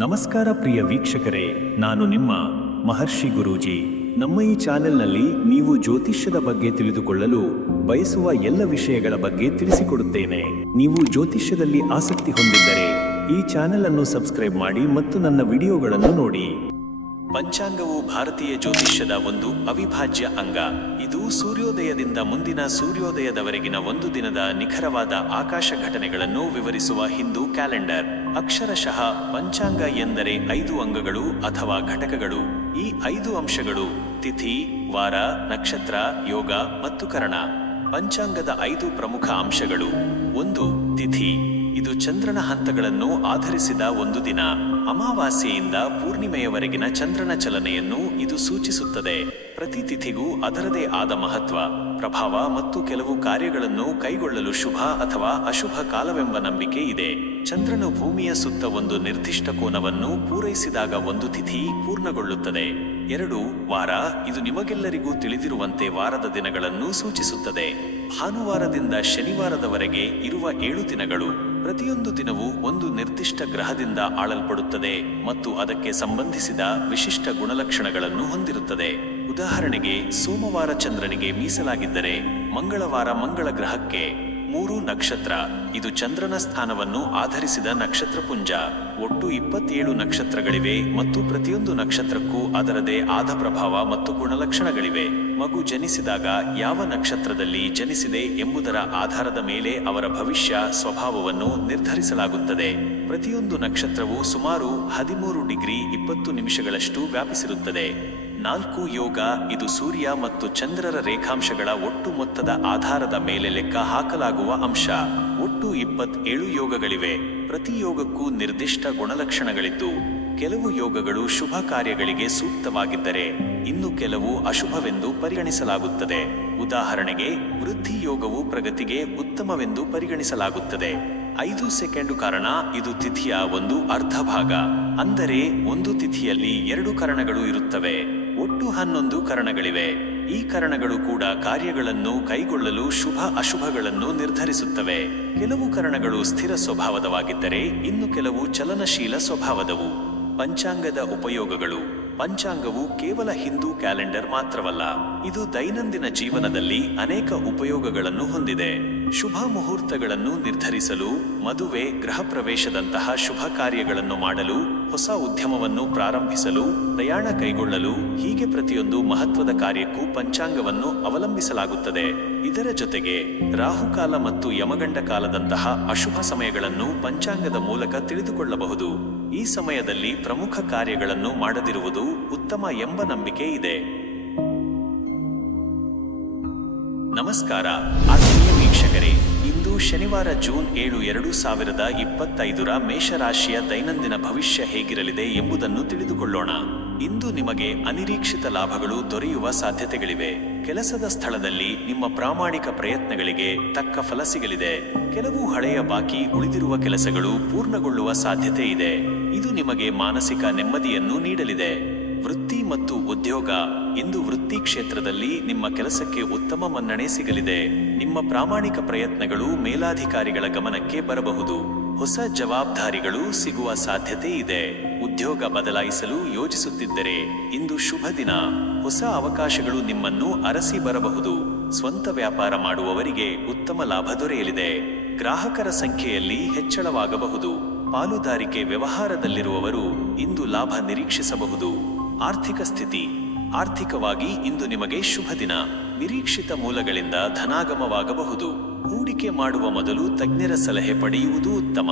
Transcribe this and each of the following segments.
ನಮಸ್ಕಾರ ಪ್ರಿಯ ವೀಕ್ಷಕರೇ, ನಾನು ನಿಮ್ಮ ಮಹರ್ಷಿ ಗುರೂಜಿ. ನಮ್ಮ ಈ ಚಾನೆಲ್ನಲ್ಲಿ ನೀವು ಜ್ಯೋತಿಷ್ಯದ ಬಗ್ಗೆ ತಿಳಿದುಕೊಳ್ಳಲು ಬಯಸುವ ಎಲ್ಲ ವಿಷಯಗಳ ಬಗ್ಗೆ ತಿಳಿಸಿಕೊಡುತ್ತೇನೆ. ನೀವು ಜ್ಯೋತಿಷ್ಯದಲ್ಲಿ ಆಸಕ್ತಿ ಹೊಂದಿದ್ದರೆ ಈ ಚಾನೆಲ್ ಅನ್ನು ಸಬ್ಸ್ಕ್ರೈಬ್ ಮಾಡಿ ಮತ್ತು ನನ್ನ ವಿಡಿಯೋಗಳನ್ನು ನೋಡಿ. ಪಂಚಾಂಗವು ಭಾರತೀಯ ಜ್ಯೋತಿಷ್ಯದ ಒಂದು ಅವಿಭಾಜ್ಯ ಅಂಗ. ಇದು ಸೂರ್ಯೋದಯದಿಂದ ಮುಂದಿನ ಸೂರ್ಯೋದಯದವರೆಗಿನ ಒಂದು ದಿನದ ನಿಖರವಾದ ಆಕಾಶ ಘಟನೆಗಳನ್ನು ವಿವರಿಸುವ ಹಿಂದೂ ಕ್ಯಾಲೆಂಡರ್. ಅಕ್ಷರಶಃ ಪಂಚಾಂಗ ಎಂದರೆ 5 ಅಂಗಗಳು ಅಥವಾ ಘಟಕಗಳು. ಈ 5 ಅಂಶಗಳು ತಿಥಿ, ವಾರ, ನಕ್ಷತ್ರ, ಯೋಗ ಮತ್ತು ಕರಣ. ಪಂಚಾಂಗದ 5 ಪ್ರಮುಖ ಅಂಶಗಳು. 1. ತಿಥಿ. ಇದು ಚಂದ್ರನ ಹಂತಗಳನ್ನು ಆಧರಿಸಿದ ಒಂದು ದಿನ. ಅಮಾವಾಸ್ಯೆಯಿಂದ ಪೂರ್ಣಿಮೆಯವರೆಗಿನ ಚಂದ್ರನ ಚಲನೆಯನ್ನು ಇದು ಸೂಚಿಸುತ್ತದೆ. ಪ್ರತಿ ತಿಥಿಗೂ ಅದರದೇ ಆದ ಮಹತ್ವ, ಪ್ರಭಾವ ಮತ್ತು ಕೆಲವು ಕಾರ್ಯಗಳನ್ನು ಕೈಗೊಳ್ಳಲು ಶುಭ ಅಥವಾ ಅಶುಭ ಕಾಲವೆಂಬ ನಂಬಿಕೆ ಇದೆ. ಚಂದ್ರನು ಭೂಮಿಯ ಸುತ್ತ ಒಂದು ನಿರ್ದಿಷ್ಟ ಕೋನವನ್ನು ಪೂರೈಸಿದಾಗ ಒಂದು ತಿಥಿ ಪೂರ್ಣಗೊಳ್ಳುತ್ತದೆ. 2. ವಾರ. ಇದು ನಿಮಗೆಲ್ಲರಿಗೂ ತಿಳಿದಿರುವಂತೆ ವಾರದ ದಿನಗಳನ್ನು ಸೂಚಿಸುತ್ತದೆ. ಭಾನುವಾರದಿಂದ ಶನಿವಾರದವರೆಗೆ ಇರುವ 7 ದಿನಗಳು. ಪ್ರತಿಯೊಂದು ದಿನವೂ ಒಂದು ನಿರ್ದಿಷ್ಟ ಗ್ರಹದಿಂದ ಆಳಲ್ಪಡುತ್ತದೆ ಮತ್ತು ಅದಕ್ಕೆ ಸಂಬಂಧಿಸಿದ ವಿಶಿಷ್ಟ ಗುಣಲಕ್ಷಣಗಳನ್ನು ಹೊಂದಿರುತ್ತದೆ. ಉದಾಹರಣೆಗೆ, ಸೋಮವಾರ ಚಂದ್ರನಿಗೆ ಮೀಸಲಾಗಿದ್ದರೆ ಮಂಗಳವಾರ ಮಂಗಳ ಗ್ರಹಕ್ಕೆ. 3. ನಕ್ಷತ್ರ. ಇದು ಚಂದ್ರನ ಸ್ಥಾನವನ್ನು ಆಧರಿಸಿದ ನಕ್ಷತ್ರಪುಂಜ. ಒಟ್ಟು 27 ನಕ್ಷತ್ರಗಳಿವೆ ಮತ್ತು ಪ್ರತಿಯೊಂದು ನಕ್ಷತ್ರಕ್ಕೂ ಅದರದೇ ಆದ ಪ್ರಭಾವ ಮತ್ತು ಗುಣಲಕ್ಷಣಗಳಿವೆ. ಮಗು ಜನಿಸಿದಾಗ ಯಾವ ನಕ್ಷತ್ರದಲ್ಲಿ ಜನಿಸಿದೆ ಎಂಬುದರ ಆಧಾರದ ಮೇಲೆ ಅವರ ಭವಿಷ್ಯ ಸ್ವಭಾವವನ್ನು ನಿರ್ಧರಿಸಲಾಗುತ್ತದೆ. ಪ್ರತಿಯೊಂದು ನಕ್ಷತ್ರವು ಸುಮಾರು 13 ಡಿಗ್ರಿ 20 ನಿಮಿಷಗಳಷ್ಟು ವ್ಯಾಪಿಸಿರುತ್ತದೆ. 4. ಯೋಗ. ಇದು ಸೂರ್ಯ ಮತ್ತು ಚಂದ್ರರ ರೇಖಾಂಶಗಳ ಒಟ್ಟು ಮೊತ್ತದ ಆಧಾರದ ಮೇಲೆ ಲೆಕ್ಕ ಹಾಕಲಾಗುವ ಅಂಶ. ಒಟ್ಟು 27 ಯೋಗಗಳಿವೆ. ಪ್ರತಿ ಯೋಗಕ್ಕೂ ನಿರ್ದಿಷ್ಟ ಗುಣಲಕ್ಷಣಗಳಿದ್ದು, ಕೆಲವು ಯೋಗಗಳು ಶುಭ ಕಾರ್ಯಗಳಿಗೆ ಸೂಕ್ತವಾಗಿದ್ದರೆ ಇನ್ನು ಕೆಲವು ಅಶುಭವೆಂದು ಪರಿಗಣಿಸಲಾಗುತ್ತದೆ. ಉದಾಹರಣೆಗೆ, ವೃದ್ಧಿ ಯೋಗವು ಪ್ರಗತಿಗೆ ಉತ್ತಮವೆಂದು ಪರಿಗಣಿಸಲಾಗುತ್ತದೆ. 5 ಸೆಕೆಂಡು ಕಾರಣ. ಇದು ತಿಥಿಯ ಒಂದು ಅರ್ಧ ಭಾಗ. ಅಂದರೆ ಒಂದು ತಿಥಿಯಲ್ಲಿ 2 ಕರಣಗಳು ಇರುತ್ತವೆ. ಒಟ್ಟು 11 ಕರಣಗಳಿವೆ. ಈ ಕರಣಗಳು ಕೂಡ ಕಾರ್ಯಗಳನ್ನು ಕೈಗೊಳ್ಳಲು ಶುಭ ಅಶುಭಗಳನ್ನು ನಿರ್ಧರಿಸುತ್ತವೆ. ಕೆಲವು ಕರಣಗಳು ಸ್ಥಿರ ಸ್ವಭಾವದವಾಗಿದ್ದರೆ ಇನ್ನು ಕೆಲವು ಚಲನಶೀಲ ಸ್ವಭಾವದವು. ಪಂಚಾಂಗದ ಉಪಯೋಗಗಳು. ಪಂಚಾಂಗವು ಕೇವಲ ಹಿಂದೂ ಕ್ಯಾಲೆಂಡರ್ ಮಾತ್ರವಲ್ಲ, ಇದು ದೈನಂದಿನ ಜೀವನದಲ್ಲಿ ಅನೇಕ ಉಪಯೋಗಗಳನ್ನು ಹೊಂದಿದೆ. ಶುಭ ಮುಹೂರ್ತಗಳನ್ನು ನಿರ್ಧರಿಸಲು, ಮದುವೆ, ಗೃಹ ಪ್ರವೇಶದಂತಹ ಶುಭ ಕಾರ್ಯಗಳನ್ನು ಮಾಡಲು, ಹೊಸ ಉದ್ಯಮವನ್ನು ಪ್ರಾರಂಭಿಸಲು, ಪ್ರಯಾಣ ಕೈಗೊಳ್ಳಲು, ಹೀಗೆ ಪ್ರತಿಯೊಂದು ಮಹತ್ವದ ಕಾರ್ಯಕ್ಕೂ ಪಂಚಾಂಗವನ್ನು ಅವಲಂಬಿಸಲಾಗುತ್ತದೆ. ಇದರ ಜೊತೆಗೆ ರಾಹುಕಾಲ ಮತ್ತು ಯಮಗಂಡ ಕಾಲದಂತಹ ಅಶುಭ ಸಮಯಗಳನ್ನು ಪಂಚಾಂಗದ ಮೂಲಕ ತಿಳಿದುಕೊಳ್ಳಬಹುದು. ಈ ಸಮಯದಲ್ಲಿ ಪ್ರಮುಖ ಕಾರ್ಯಗಳನ್ನು ಮಾಡದಿರುವುದು ಉತ್ತಮ ಎಂಬ ನಂಬಿಕೆ ಇದೆ. ನಮಸ್ಕಾರ ಆತ್ಮೀಯ ವೀಕ್ಷಕರೇ, ಇಂದು ಶನಿವಾರ ಜೂನ್ 7, 2025 ಮೇಷರಾಶಿಯ ದೈನಂದಿನ ಭವಿಷ್ಯ ಹೇಗಿರಲಿದೆ ಎಂಬುದನ್ನು ತಿಳಿದುಕೊಳ್ಳೋಣ. ಇಂದು ನಿಮಗೆ ಅನಿರೀಕ್ಷಿತ ಲಾಭಗಳು ದೊರೆಯುವ ಸಾಧ್ಯತೆಗಳಿವೆ. ಕೆಲಸದ ಸ್ಥಳದಲ್ಲಿ ನಿಮ್ಮ ಪ್ರಾಮಾಣಿಕ ಪ್ರಯತ್ನಗಳಿಗೆ ತಕ್ಕ ಫಲ ಸಿಗಲಿದೆ. ಕೆಲವು ಹಳೆಯ ಬಾಕಿ ಉಳಿದಿರುವ ಕೆಲಸಗಳು ಪೂರ್ಣಗೊಳ್ಳುವ ಸಾಧ್ಯತೆ ಇದೆ. ಇದು ನಿಮಗೆ ಮಾನಸಿಕ ನೆಮ್ಮದಿಯನ್ನು ನೀಡಲಿದೆ. ವೃತ್ತಿ ಮತ್ತು ಉದ್ಯೋಗ. ಇಂದು ವೃತ್ತಿ ಕ್ಷೇತ್ರದಲ್ಲಿ ನಿಮ್ಮ ಕೆಲಸಕ್ಕೆ ಉತ್ತಮ ಮನ್ನಣೆ ಸಿಗಲಿದೆ. ನಿಮ್ಮ ಪ್ರಾಮಾಣಿಕ ಪ್ರಯತ್ನಗಳು ಮೇಲಾಧಿಕಾರಿಗಳ ಗಮನಕ್ಕೆ ಬರಬಹುದು. ಹೊಸ ಜವಾಬ್ದಾರಿಗಳು ಸಿಗುವ ಸಾಧ್ಯತೆ ಇದೆ. ಉದ್ಯೋಗ ಬದಲಾಯಿಸಲು ಯೋಜಿಸುತ್ತಿದ್ದರೆ ಇಂದು ಶುಭ ದಿನ. ಹೊಸ ಅವಕಾಶಗಳು ನಿಮ್ಮನ್ನು ಅರಸಿ ಬರಬಹುದು. ಸ್ವಂತ ವ್ಯಾಪಾರ ಮಾಡುವವರಿಗೆ ಉತ್ತಮ ಲಾಭ ದೊರೆಯಲಿದೆ. ಗ್ರಾಹಕರ ಸಂಖ್ಯೆಯಲ್ಲಿ ಹೆಚ್ಚಳವಾಗಬಹುದು. ಪಾಲುದಾರಿಕೆ ವ್ಯವಹಾರದಲ್ಲಿರುವವರು ಇಂದು ಲಾಭ ನಿರೀಕ್ಷಿಸಬಹುದು. ಆರ್ಥಿಕ ಸ್ಥಿತಿ. ಆರ್ಥಿಕವಾಗಿ ಇಂದು ನಿಮಗೆ ಶುಭ ದಿನ. ನಿರೀಕ್ಷಿತ ಮೂಲಗಳಿಂದ ಧನಾಗಮವಾಗಬಹುದು. ಹೂಡಿಕೆ ಮಾಡುವ ಮೊದಲು ತಜ್ಞರ ಸಲಹೆ ಪಡೆಯುವುದು ಉತ್ತಮ.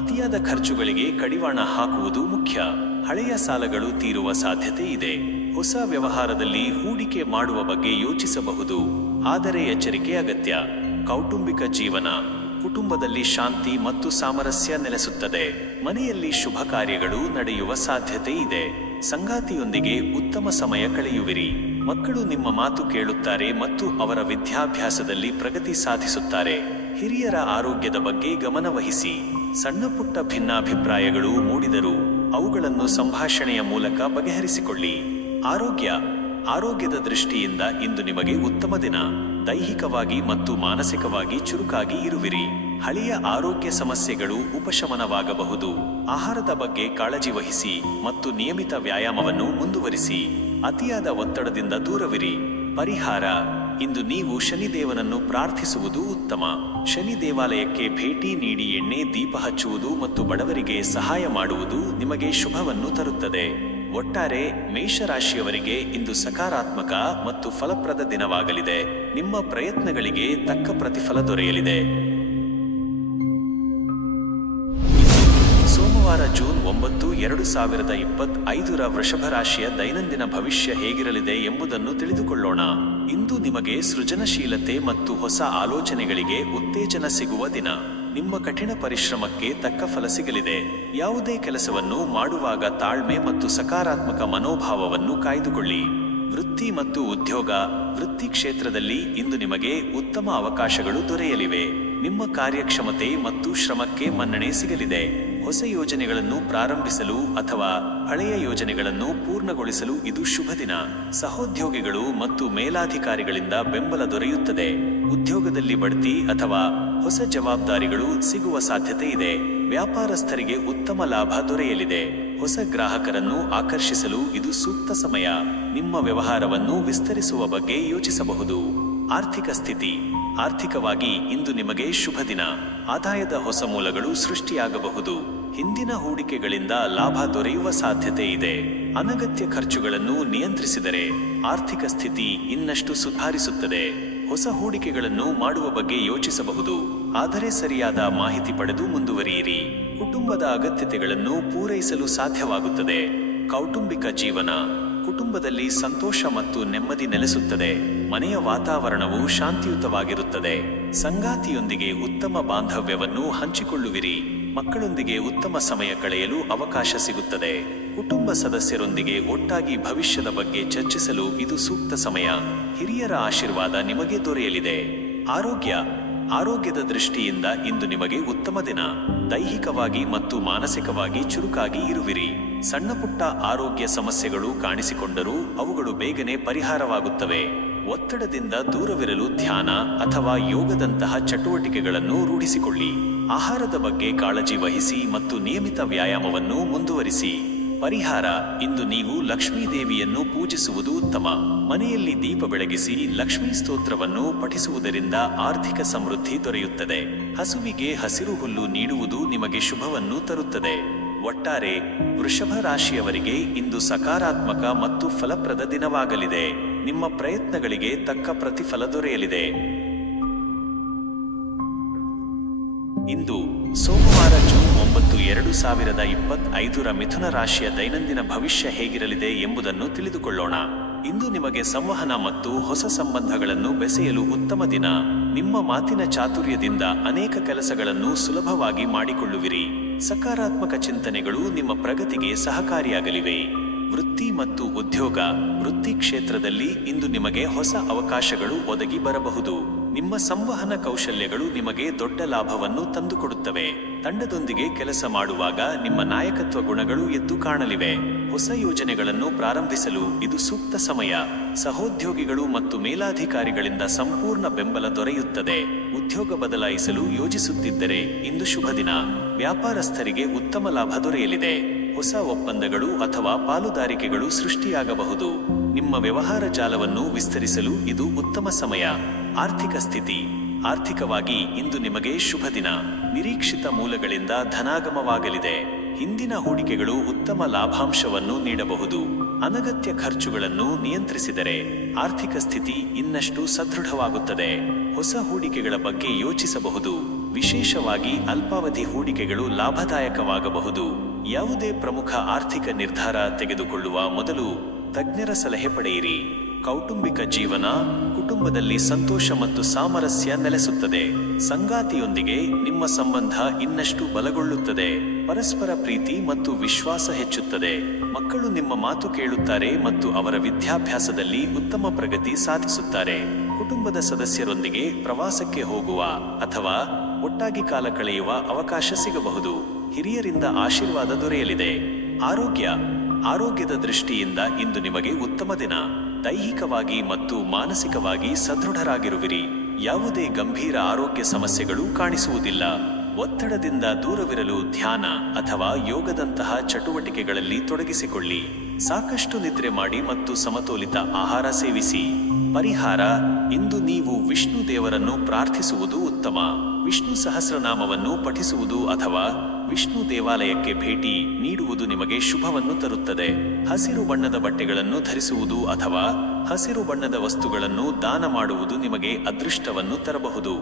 ಅತಿಯಾದ ಖರ್ಚುಗಳಿಗೆ ಕಡಿವಾಣ ಹಾಕುವುದು ಮುಖ್ಯ. ಹಳೆಯ ಸಾಲಗಳು ತೀರುವ ಸಾಧ್ಯತೆ ಇದೆ. ಹೊಸ ವ್ಯವಹಾರದಲ್ಲಿ ಹೂಡಿಕೆ ಮಾಡುವ ಬಗ್ಗೆ ಯೋಚಿಸಬಹುದು, ಆದರೆ ಎಚ್ಚರಿಕೆ ಅಗತ್ಯ. ಕೌಟುಂಬಿಕ ಜೀವನ. ಕುಟುಂಬದಲ್ಲಿ ಶಾಂತಿ ಮತ್ತು ಸಾಮರಸ್ಯ ನೆಲೆಸುತ್ತದೆ. ಮನೆಯಲ್ಲಿ ಶುಭ ಕಾರ್ಯಗಳು ನಡೆಯುವ ಸಾಧ್ಯತೆ ಇದೆ. ಸಂಗಾತಿಯೊಂದಿಗೆ ಉತ್ತಮ ಸಮಯ ಕಳೆಯುವಿರಿ. ಮಕ್ಕಳು ನಿಮ್ಮ ಮಾತು ಕೇಳುತ್ತಾರೆ ಮತ್ತು ಅವರ ವಿದ್ಯಾಭ್ಯಾಸದಲ್ಲಿ ಪ್ರಗತಿ ಸಾಧಿಸುತ್ತಾರೆ. ಹಿರಿಯರ ಆರೋಗ್ಯದ ಬಗ್ಗೆ ಗಮನ ವಹಿಸಿ. ಸಣ್ಣ ಪುಟ್ಟ ಭಿನ್ನಾಭಿಪ್ರಾಯಗಳು ಮೂಡಿದರೂ ಅವುಗಳನ್ನು ಸಂಭಾಷಣೆಯ ಮೂಲಕ ಬಗೆಹರಿಸಿಕೊಳ್ಳಿ. ಆರೋಗ್ಯದ ದೃಷ್ಟಿಯಿಂದ ಇಂದು ನಿಮಗೆ ಉತ್ತಮ ದಿನ. ದೈಹಿಕವಾಗಿ ಮತ್ತು ಮಾನಸಿಕವಾಗಿ ಚುರುಕಾಗಿ ಇರುವಿರಿ. ಹಳೆಯ ಆರೋಗ್ಯ ಸಮಸ್ಯೆಗಳು ಉಪಶಮನವಾಗಬಹುದು. ಆಹಾರದ ಬಗ್ಗೆ ಕಾಳಜಿ ವಹಿಸಿ ಮತ್ತು ನಿಯಮಿತ ವ್ಯಾಯಾಮವನ್ನು ಮುಂದುವರಿಸಿ. ಅತಿಯಾದ ಒತ್ತಡದಿಂದ ದೂರವಿರಿ. ಪರಿಹಾರ: ಇಂದು ನೀವು ಶನಿದೇವನನ್ನು ಪ್ರಾರ್ಥಿಸುವುದು ಉತ್ತಮ. ಶನಿ ದೇವಾಲಯಕ್ಕೆ ಭೇಟಿ ನೀಡಿ ಎಣ್ಣೆ ದೀಪ ಹಚ್ಚುವುದು ಮತ್ತು ಬಡವರಿಗೆ ಸಹಾಯ ಮಾಡುವುದು ನಿಮಗೆ ಶುಭವನ್ನು ತರುತ್ತದೆ. ಒಟ್ಟಾರೆ ಮೇಷರಾಶಿಯವರಿಗೆ ಇಂದು ಸಕಾರಾತ್ಮಕ ಮತ್ತು ಫಲಪ್ರದ ದಿನವಾಗಲಿದೆ. ನಿಮ್ಮ ಪ್ರಯತ್ನಗಳಿಗೆ ತಕ್ಕ ಪ್ರತಿಫಲ ದೊರೆಯಲಿದೆ. ಸೋಮವಾರ ಜೂನ್ 9, 2025 ವೃಷಭ ರಾಶಿಯ ದೈನಂದಿನ ಭವಿಷ್ಯ ಹೇಗಿರಲಿದೆ ಎಂಬುದನ್ನು ತಿಳಿದುಕೊಳ್ಳೋಣ. ಇಂದು ನಿಮಗೆ ಸೃಜನಶೀಲತೆ ಮತ್ತು ಹೊಸ ಆಲೋಚನೆಗಳಿಗೆ ಉತ್ತೇಜನ ಸಿಗುವ ದಿನ. ನಿಮ್ಮ ಕಠಿಣ ಪರಿಶ್ರಮಕ್ಕೆ ತಕ್ಕ ಫಲ ಸಿಗಲಿದೆ. ಯಾವುದೇ ಕೆಲಸವನ್ನು ಮಾಡುವಾಗ ತಾಳ್ಮೆ ಮತ್ತು ಸಕಾರಾತ್ಮಕ ಮನೋಭಾವವನ್ನು ಕಾಯ್ದುಕೊಳ್ಳಿ. ವೃತ್ತಿ ಮತ್ತು ಉದ್ಯೋಗ: ವೃತ್ತಿ ಕ್ಷೇತ್ರದಲ್ಲಿ ಇಂದು ನಿಮಗೆ ಉತ್ತಮ ಅವಕಾಶಗಳು ದೊರೆಯಲಿವೆ. ನಿಮ್ಮ ಕಾರ್ಯಕ್ಷಮತೆ ಮತ್ತು ಶ್ರಮಕ್ಕೆ ಮನ್ನಣೆ ಸಿಗಲಿದೆ. ಹೊಸ ಯೋಜನೆಗಳನ್ನು ಪ್ರಾರಂಭಿಸಲು ಅಥವಾ ಹಳೆಯ ಯೋಜನೆಗಳನ್ನು ಪೂರ್ಣಗೊಳಿಸಲು ಇದು ಶುಭ ದಿನ. ಸಹೋದ್ಯೋಗಿಗಳು ಮತ್ತು ಮೇಲಾಧಿಕಾರಿಗಳಿಂದ ಬೆಂಬಲ ದೊರೆಯುತ್ತದೆ. ಉದ್ಯೋಗದಲ್ಲಿ ಬಡ್ತಿ ಅಥವಾ ಹೊಸ ಜವಾಬ್ದಾರಿಗಳು ಸಿಗುವ ಸಾಧ್ಯತೆ ಇದೆ. ವ್ಯಾಪಾರಸ್ಥರಿಗೆ ಉತ್ತಮ ಲಾಭ ದೊರೆಯಲಿದೆ. ಹೊಸ ಗ್ರಾಹಕರನ್ನು ಆಕರ್ಷಿಸಲು ಇದು ಸೂಕ್ತ ಸಮಯ. ನಿಮ್ಮ ವ್ಯವಹಾರವನ್ನು ವಿಸ್ತರಿಸುವ ಬಗ್ಗೆ ಯೋಚಿಸಬಹುದು. ಆರ್ಥಿಕ ಸ್ಥಿತಿ: ಆರ್ಥಿಕವಾಗಿ ಇಂದು ನಿಮಗೆ ಶುಭ ದಿನ. ಆದಾಯದ ಹೊಸ ಮೂಲಗಳು ಸೃಷ್ಟಿಯಾಗಬಹುದು. ಹಿಂದಿನ ಹೂಡಿಕೆಗಳಿಂದ ಲಾಭ ದೊರೆಯುವ ಸಾಧ್ಯತೆ ಇದೆ. ಅನಗತ್ಯ ಖರ್ಚುಗಳನ್ನು ನಿಯಂತ್ರಿಸಿದರೆ ಆರ್ಥಿಕ ಸ್ಥಿತಿ ಇನ್ನಷ್ಟು ಸುಧಾರಿಸುತ್ತದೆ. ಹೊಸ ಹೂಡಿಕೆಗಳನ್ನು ಮಾಡುವ ಬಗ್ಗೆ ಯೋಚಿಸಬಹುದು, ಆದರೆ ಸರಿಯಾದ ಮಾಹಿತಿ ಪಡೆದು ಮುಂದುವರಿಯಿರಿ. ಕುಟುಂಬದ ಅಗತ್ಯತೆಗಳನ್ನು ಪೂರೈಸಲು ಸಾಧ್ಯವಾಗುತ್ತದೆ. ಕೌಟುಂಬಿಕ ಜೀವನ: ಕುಟುಂಬದಲ್ಲಿ ಸಂತೋಷ ಮತ್ತು ನೆಮ್ಮದಿ ನೆಲೆಸುತ್ತದೆ. ಮನೆಯ ವಾತಾವರಣವು ಶಾಂತಿಯುತವಾಗಿರುತ್ತದೆ. ಸಂಗಾತಿಯೊಂದಿಗೆ ಉತ್ತಮ ಬಾಂಧವ್ಯವನ್ನು ಹಂಚಿಕೊಳ್ಳುವಿರಿ. ಮಕ್ಕಳೊಂದಿಗೆ ಉತ್ತಮ ಸಮಯ ಕಳೆಯಲು ಅವಕಾಶ ಸಿಗುತ್ತದೆ. ಕುಟುಂಬ ಸದಸ್ಯರೊಂದಿಗೆ ಒಟ್ಟಾಗಿ ಭವಿಷ್ಯದ ಬಗ್ಗೆ ಚರ್ಚಿಸಲು ಇದು ಸೂಕ್ತ ಸಮಯ. ಹಿರಿಯರ ಆಶೀರ್ವಾದ ನಿಮಗೆ ದೊರೆಯಲಿದೆ. ಆರೋಗ್ಯದ ದೃಷ್ಟಿಯಿಂದ ಇಂದು ನಿಮಗೆ ಉತ್ತಮ ದಿನ. ದೈಹಿಕವಾಗಿ ಮತ್ತು ಮಾನಸಿಕವಾಗಿ ಚುರುಕಾಗಿ ಇರುವಿರಿ. ಸಣ್ಣ ಪುಟ್ಟ ಆರೋಗ್ಯ ಸಮಸ್ಯೆಗಳು ಕಾಣಿಸಿಕೊಂಡರೂ ಅವುಗಳು ಬೇಗನೆ ಪರಿಹಾರವಾಗುತ್ತವೆ. ಒತ್ತಡದಿಂದ ದೂರವಿರಲು ಧ್ಯಾನ ಅಥವಾ ಯೋಗದಂತಹ ಚಟುವಟಿಕೆಗಳನ್ನು ರೂಢಿಸಿಕೊಳ್ಳಿ. ಆಹಾರದ ಬಗ್ಗೆ ಕಾಳಜಿ ವಹಿಸಿ ಮತ್ತು ನಿಯಮಿತ ವ್ಯಾಯಾಮವನ್ನು ಮುಂದುವರಿಸಿ. ಪರಿಹಾರ: ಇಂದು ನೀವು ಲಕ್ಷ್ಮೀ ದೇವಿಯನ್ನು ಪೂಜಿಸುವುದು ಉತ್ತಮ. ಮನೆಯಲ್ಲಿ ದೀಪ ಬೆಳಗಿಸಿ ಲಕ್ಷ್ಮೀ ಸ್ತೋತ್ರವನ್ನು ಪಠಿಸುವುದರಿಂದ ಆರ್ಥಿಕ ಸಮೃದ್ಧಿ ದೊರೆಯುತ್ತದೆ. ಹಸುವಿಗೆ ಹಸಿರು ಹುಲ್ಲು ನೀಡುವುದು ನಿಮಗೆ ಶುಭವನ್ನು ತರುತ್ತದೆ. ಒಟ್ಟಾರೆ ವೃಷಭ ರಾಶಿಯವರಿಗೆ ಇಂದು ಸಕಾರಾತ್ಮಕ ಮತ್ತು ಫಲಪ್ರದ ದಿನವಾಗಲಿದೆ. ನಿಮ್ಮ ಪ್ರಯತ್ನಗಳಿಗೆ ತಕ್ಕ ಪ್ರತಿಫಲ ದೊರೆಯಲಿದೆ. ಇಂದು ಸೋಮವಾರ ಜೂನ್ 9, 2025 ಮಿಥುನ ರಾಶಿಯ ದೈನಂದಿನ ಭವಿಷ್ಯ ಹೇಗಿರಲಿದೆ ಎಂಬುದನ್ನು ತಿಳಿದುಕೊಳ್ಳೋಣ. ಇಂದು ನಿಮಗೆ ಸಂವಹನ ಮತ್ತು ಹೊಸ ಸಂಬಂಧಗಳನ್ನು ಬೆಸೆಯಲು ಉತ್ತಮ ದಿನ. ನಿಮ್ಮ ಮಾತಿನ ಚಾತುರ್ಯದಿಂದ ಅನೇಕ ಕೆಲಸಗಳನ್ನು ಸುಲಭವಾಗಿ ಮಾಡಿಕೊಳ್ಳುವಿರಿ. ಸಕಾರಾತ್ಮಕ ಚಿಂತನೆಗಳು ನಿಮ್ಮ ಪ್ರಗತಿಗೆ ಸಹಕಾರಿಯಾಗಲಿವೆ. ವೃತ್ತಿ ಮತ್ತು ಉದ್ಯೋಗ: ವೃತ್ತಿ ಕ್ಷೇತ್ರದಲ್ಲಿ ಇಂದು ನಿಮಗೆ ಹೊಸ ಅವಕಾಶಗಳು ಒದಗಿ ಬರಬಹುದು. ನಿಮ್ಮ ಸಂವಹನ ಕೌಶಲ್ಯಗಳು ನಿಮಗೆ ದೊಡ್ಡ ಲಾಭವನ್ನು ತಂದುಕೊಡುತ್ತವೆ. ತಂಡದೊಂದಿಗೆ ಕೆಲಸ ಮಾಡುವಾಗ ನಿಮ್ಮ ನಾಯಕತ್ವ ಗುಣಗಳು ಎದ್ದು ಕಾಣಲಿವೆ. ಹೊಸ ಯೋಜನೆಗಳನ್ನು ಪ್ರಾರಂಭಿಸಲು ಇದು ಸೂಕ್ತ ಸಮಯ. ಸಹೋದ್ಯೋಗಿಗಳು ಮತ್ತು ಮೇಲಾಧಿಕಾರಿಗಳಿಂದ ಸಂಪೂರ್ಣ ಬೆಂಬಲ ದೊರೆಯುತ್ತದೆ. ಉದ್ಯೋಗ ಬದಲಾಯಿಸಲು ಯೋಜಿಸುತ್ತಿದ್ದರೆ ಇಂದು ಶುಭ ದಿನ. ವ್ಯಾಪಾರಸ್ಥರಿಗೆ ಉತ್ತಮ ಲಾಭ ದೊರೆಯಲಿದೆ. ಹೊಸ ಒಪ್ಪಂದಗಳು ಅಥವಾ ಪಾಲುದಾರಿಕೆಗಳು ಸೃಷ್ಟಿಯಾಗಬಹುದು. ನಿಮ್ಮ ವ್ಯವಹಾರ ಜಾಲವನ್ನು ವಿಸ್ತರಿಸಲು ಇದು ಉತ್ತಮ ಸಮಯ. ಆರ್ಥಿಕ ಸ್ಥಿತಿ: ಆರ್ಥಿಕವಾಗಿ ಇಂದು ನಿಮಗೆ ಶುಭ ದಿನ. ನಿರೀಕ್ಷಿತ ಮೂಲಗಳಿಂದ ಧನಾಗಮವಾಗಲಿದೆ. ಹಿಂದಿನ ಹೂಡಿಕೆಗಳು ಉತ್ತಮ ಲಾಭಾಂಶವನ್ನು ನೀಡಬಹುದು. ಅನಗತ್ಯ ಖರ್ಚುಗಳನ್ನು ನಿಯಂತ್ರಿಸಿದರೆ ಆರ್ಥಿಕ ಸ್ಥಿತಿ ಇನ್ನಷ್ಟು ಸದೃಢವಾಗುತ್ತದೆ. ಹೊಸ ಹೂಡಿಕೆಗಳ ಬಗ್ಗೆ ಯೋಚಿಸಬಹುದು. ವಿಶೇಷವಾಗಿ ಅಲ್ಪಾವಧಿ ಹೂಡಿಕೆಗಳು ಲಾಭದಾಯಕವಾಗಬಹುದು. ಯಾವುದೇ ಪ್ರಮುಖ ಆರ್ಥಿಕ ನಿರ್ಧಾರ ತೆಗೆದುಕೊಳ್ಳುವ ಮೊದಲು ತಜ್ಞರ ಸಲಹೆ ಪಡೆಯಿರಿ. ಕೌಟುಂಬಿಕ ಜೀವನ: ಕುಟುಂಬದಲ್ಲಿ ಸಂತೋಷ ಮತ್ತು ಸಾಮರಸ್ಯ ನೆಲೆಸುತ್ತದೆ. ಸಂಗಾತಿಯೊಂದಿಗೆ ನಿಮ್ಮ ಸಂಬಂಧ ಇನ್ನಷ್ಟು ಬಲಗೊಳ್ಳುತ್ತದೆ. ಪರಸ್ಪರ ಪ್ರೀತಿ ಮತ್ತು ವಿಶ್ವಾಸ ಹೆಚ್ಚುತ್ತದೆ. ಮಕ್ಕಳು ನಿಮ್ಮ ಮಾತು ಕೇಳುತ್ತಾರೆ ಮತ್ತು ಅವರ ವಿದ್ಯಾಭ್ಯಾಸದಲ್ಲಿ ಉತ್ತಮ ಪ್ರಗತಿ ಸಾಧಿಸುತ್ತಾರೆ. ಕುಟುಂಬದ ಸದಸ್ಯರೊಂದಿಗೆ ಪ್ರವಾಸಕ್ಕೆ ಹೋಗುವ ಅಥವಾ ಒಟ್ಟಾಗಿ ಕಾಲ ಕಳೆಯುವ ಅವಕಾಶ ಸಿಗಬಹುದು. ಹಿರಿಯರಿಂದ ಆಶೀರ್ವಾದ ದೊರೆಯಲಿದೆ. ಆರೋಗ್ಯದ ದೃಷ್ಟಿಯಿಂದ ಇಂದು ನಿಮಗೆ ಉತ್ತಮ ದಿನ. ದೈಹಿಕವಾಗಿ ಮತ್ತು ಮಾನಸಿಕವಾಗಿ ಸದೃಢರಾಗಿರುವಿರಿ. ಯಾವುದೇ ಗಂಭೀರ ಆರೋಗ್ಯ ಸಮಸ್ಯೆಗಳು ಕಾಣಿಸುವುದಿಲ್ಲ. ಒತ್ತಡದಿಂದ ದೂರವಿರಲು ಧ್ಯಾನ ಅಥವಾ ಯೋಗದಂತಹ ಚಟುವಟಿಕೆಗಳಲ್ಲಿ ತೊಡಗಿಸಿಕೊಳ್ಳಿ. ಸಾಕಷ್ಟು ನಿದ್ರೆ ಮಾಡಿ ಮತ್ತು ಸಮತೋಲಿತ ಆಹಾರ ಸೇವಿಸಿ. ಪರಿಹಾರ: ಇಂದು ನೀವು ವಿಷ್ಣು ದೇವರನ್ನು ಪ್ರಾರ್ಥಿಸುವುದು ಉತ್ತಮ. ವಿಷ್ಣು ಸಹಸ್ರನಾಮವನ್ನು ಪಠಿಸುವುದು ಅಥವಾ ವಿಷ್ಣು ದೇವಾಲಯಕ್ಕೆ ಭೇಟಿ ನೀಡುವುದು ನಿಮಗೆ ಶುಭವನ್ನು ತರುತ್ತದೆ. ಹಸಿರು ಬಣ್ಣದ ಬಟ್ಟೆಗಳನ್ನು ಧರಿಸುವುದು ಅಥವಾ ಹಸಿರು ಬಣ್ಣದ ವಸ್ತುಗಳನ್ನು ದಾನ ಮಾಡುವುದು ನಿಮಗೆ ಅದೃಷ್ಟವನ್ನು ತರಬಹುದು.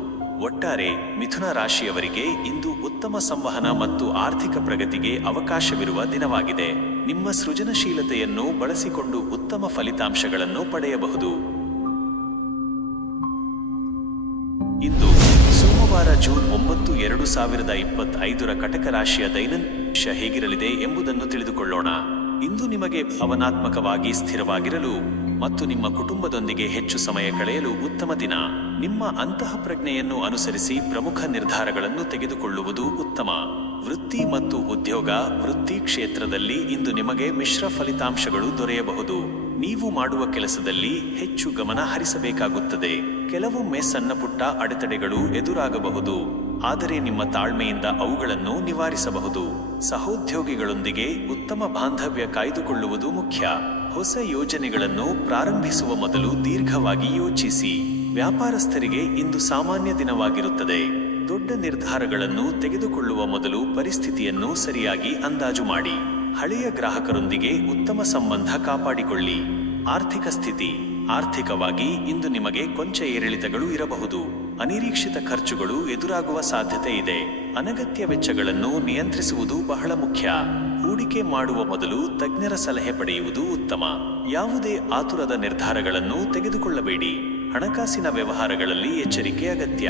ಒಟ್ಟಾರೆ ಮಿಥುನ ರಾಶಿಯವರಿಗೆ ಇಂದು ಉತ್ತಮ ಸಂವಹನ ಮತ್ತು ಆರ್ಥಿಕ ಪ್ರಗತಿಗೆ ಅವಕಾಶವಿರುವ ದಿನವಾಗಿದೆ. ನಿಮ್ಮ ಸೃಜನಶೀಲತೆಯನ್ನು ಬಳಸಿಕೊಂಡು ಉತ್ತಮ ಫಲಿತಾಂಶಗಳನ್ನು ಪಡೆಯಬಹುದು. ಇಂದು ಸೋಮವಾರ ಜೂನ್ 9, 2025 ಕಟಕ ರಾಶಿಯ ದೈನಂದಿನ ಹೇಗಿರಲಿದೆ ಎಂಬುದನ್ನು ತಿಳಿದುಕೊಳ್ಳೋಣ. ಇಂದು ನಿಮಗೆ ಭಾವನಾತ್ಮಕವಾಗಿ ಸ್ಥಿರವಾಗಿರಲು ಮತ್ತು ನಿಮ್ಮ ಕುಟುಂಬದೊಂದಿಗೆ ಹೆಚ್ಚು ಸಮಯ ಕಳೆಯಲು ಉತ್ತಮ ದಿನ. ನಿಮ್ಮ ಅಂತಃಪ್ರಜ್ಞೆಯನ್ನು ಅನುಸರಿಸಿ ಪ್ರಮುಖ ನಿರ್ಧಾರಗಳನ್ನು ತೆಗೆದುಕೊಳ್ಳುವುದು ಉತ್ತಮ. ವೃತ್ತಿ ಮತ್ತು ಉದ್ಯೋಗ. ವೃತ್ತಿ ಕ್ಷೇತ್ರದಲ್ಲಿ ಇಂದು ನಿಮಗೆ ಮಿಶ್ರ ಫಲಿತಾಂಶಗಳು ದೊರೆಯಬಹುದು. ನೀವು ಮಾಡುವ ಕೆಲಸದಲ್ಲಿ ಹೆಚ್ಚು ಗಮನ ಹರಿಸಬೇಕಾಗುತ್ತದೆ. ಕೆಲವೊಮ್ಮೆ ಸಣ್ಣಪುಟ್ಟ ಅಡೆತಡೆಗಳು ಎದುರಾಗಬಹುದು, ಆದರೆ ನಿಮ್ಮ ತಾಳ್ಮೆಯಿಂದ ಅವುಗಳನ್ನು ನಿವಾರಿಸಬಹುದು. ಸಹೋದ್ಯೋಗಿಗಳೊಂದಿಗೆ ಉತ್ತಮ ಬಾಂಧವ್ಯ ಕಾಯ್ದುಕೊಳ್ಳುವುದು ಮುಖ್ಯ. ಹೊಸ ಯೋಜನೆಗಳನ್ನು ಪ್ರಾರಂಭಿಸುವ ಮೊದಲು ದೀರ್ಘವಾಗಿ ಯೋಚಿಸಿ. ವ್ಯಾಪಾರಸ್ಥರಿಗೆ ಇಂದು ಸಾಮಾನ್ಯ ದಿನವಾಗಿರುತ್ತದೆ. ದೊಡ್ಡ ನಿರ್ಧಾರಗಳನ್ನು ತೆಗೆದುಕೊಳ್ಳುವ ಮೊದಲು ಪರಿಸ್ಥಿತಿಯನ್ನು ಸರಿಯಾಗಿ ಅಂದಾಜು ಮಾಡಿ. ಹಳೆಯ ಗ್ರಾಹಕರೊಂದಿಗೆ ಉತ್ತಮ ಸಂಬಂಧ ಕಾಪಾಡಿಕೊಳ್ಳಿ. ಆರ್ಥಿಕ ಸ್ಥಿತಿ. ಆರ್ಥಿಕವಾಗಿ ಇಂದು ನಿಮಗೆ ಕೊಂಚ ಏರಿಳಿತಗಳು ಇರಬಹುದು. ಅನಿರೀಕ್ಷಿತ ಖರ್ಚುಗಳು ಎದುರಾಗುವ ಸಾಧ್ಯತೆ ಇದೆ. ಅನಗತ್ಯ ವೆಚ್ಚಗಳನ್ನು ನಿಯಂತ್ರಿಸುವುದು ಬಹಳ ಮುಖ್ಯ. ಹೂಡಿಕೆ ಮಾಡುವ ಮೊದಲು ತಜ್ಞರ ಸಲಹೆ ಪಡೆಯುವುದು ಉತ್ತಮ. ಯಾವುದೇ ಆತುರದ ನಿರ್ಧಾರಗಳನ್ನು ತೆಗೆದುಕೊಳ್ಳಬೇಡಿ. ಹಣಕಾಸಿನ ವ್ಯವಹಾರಗಳಲ್ಲಿ ಎಚ್ಚರಿಕೆ ಅಗತ್ಯ.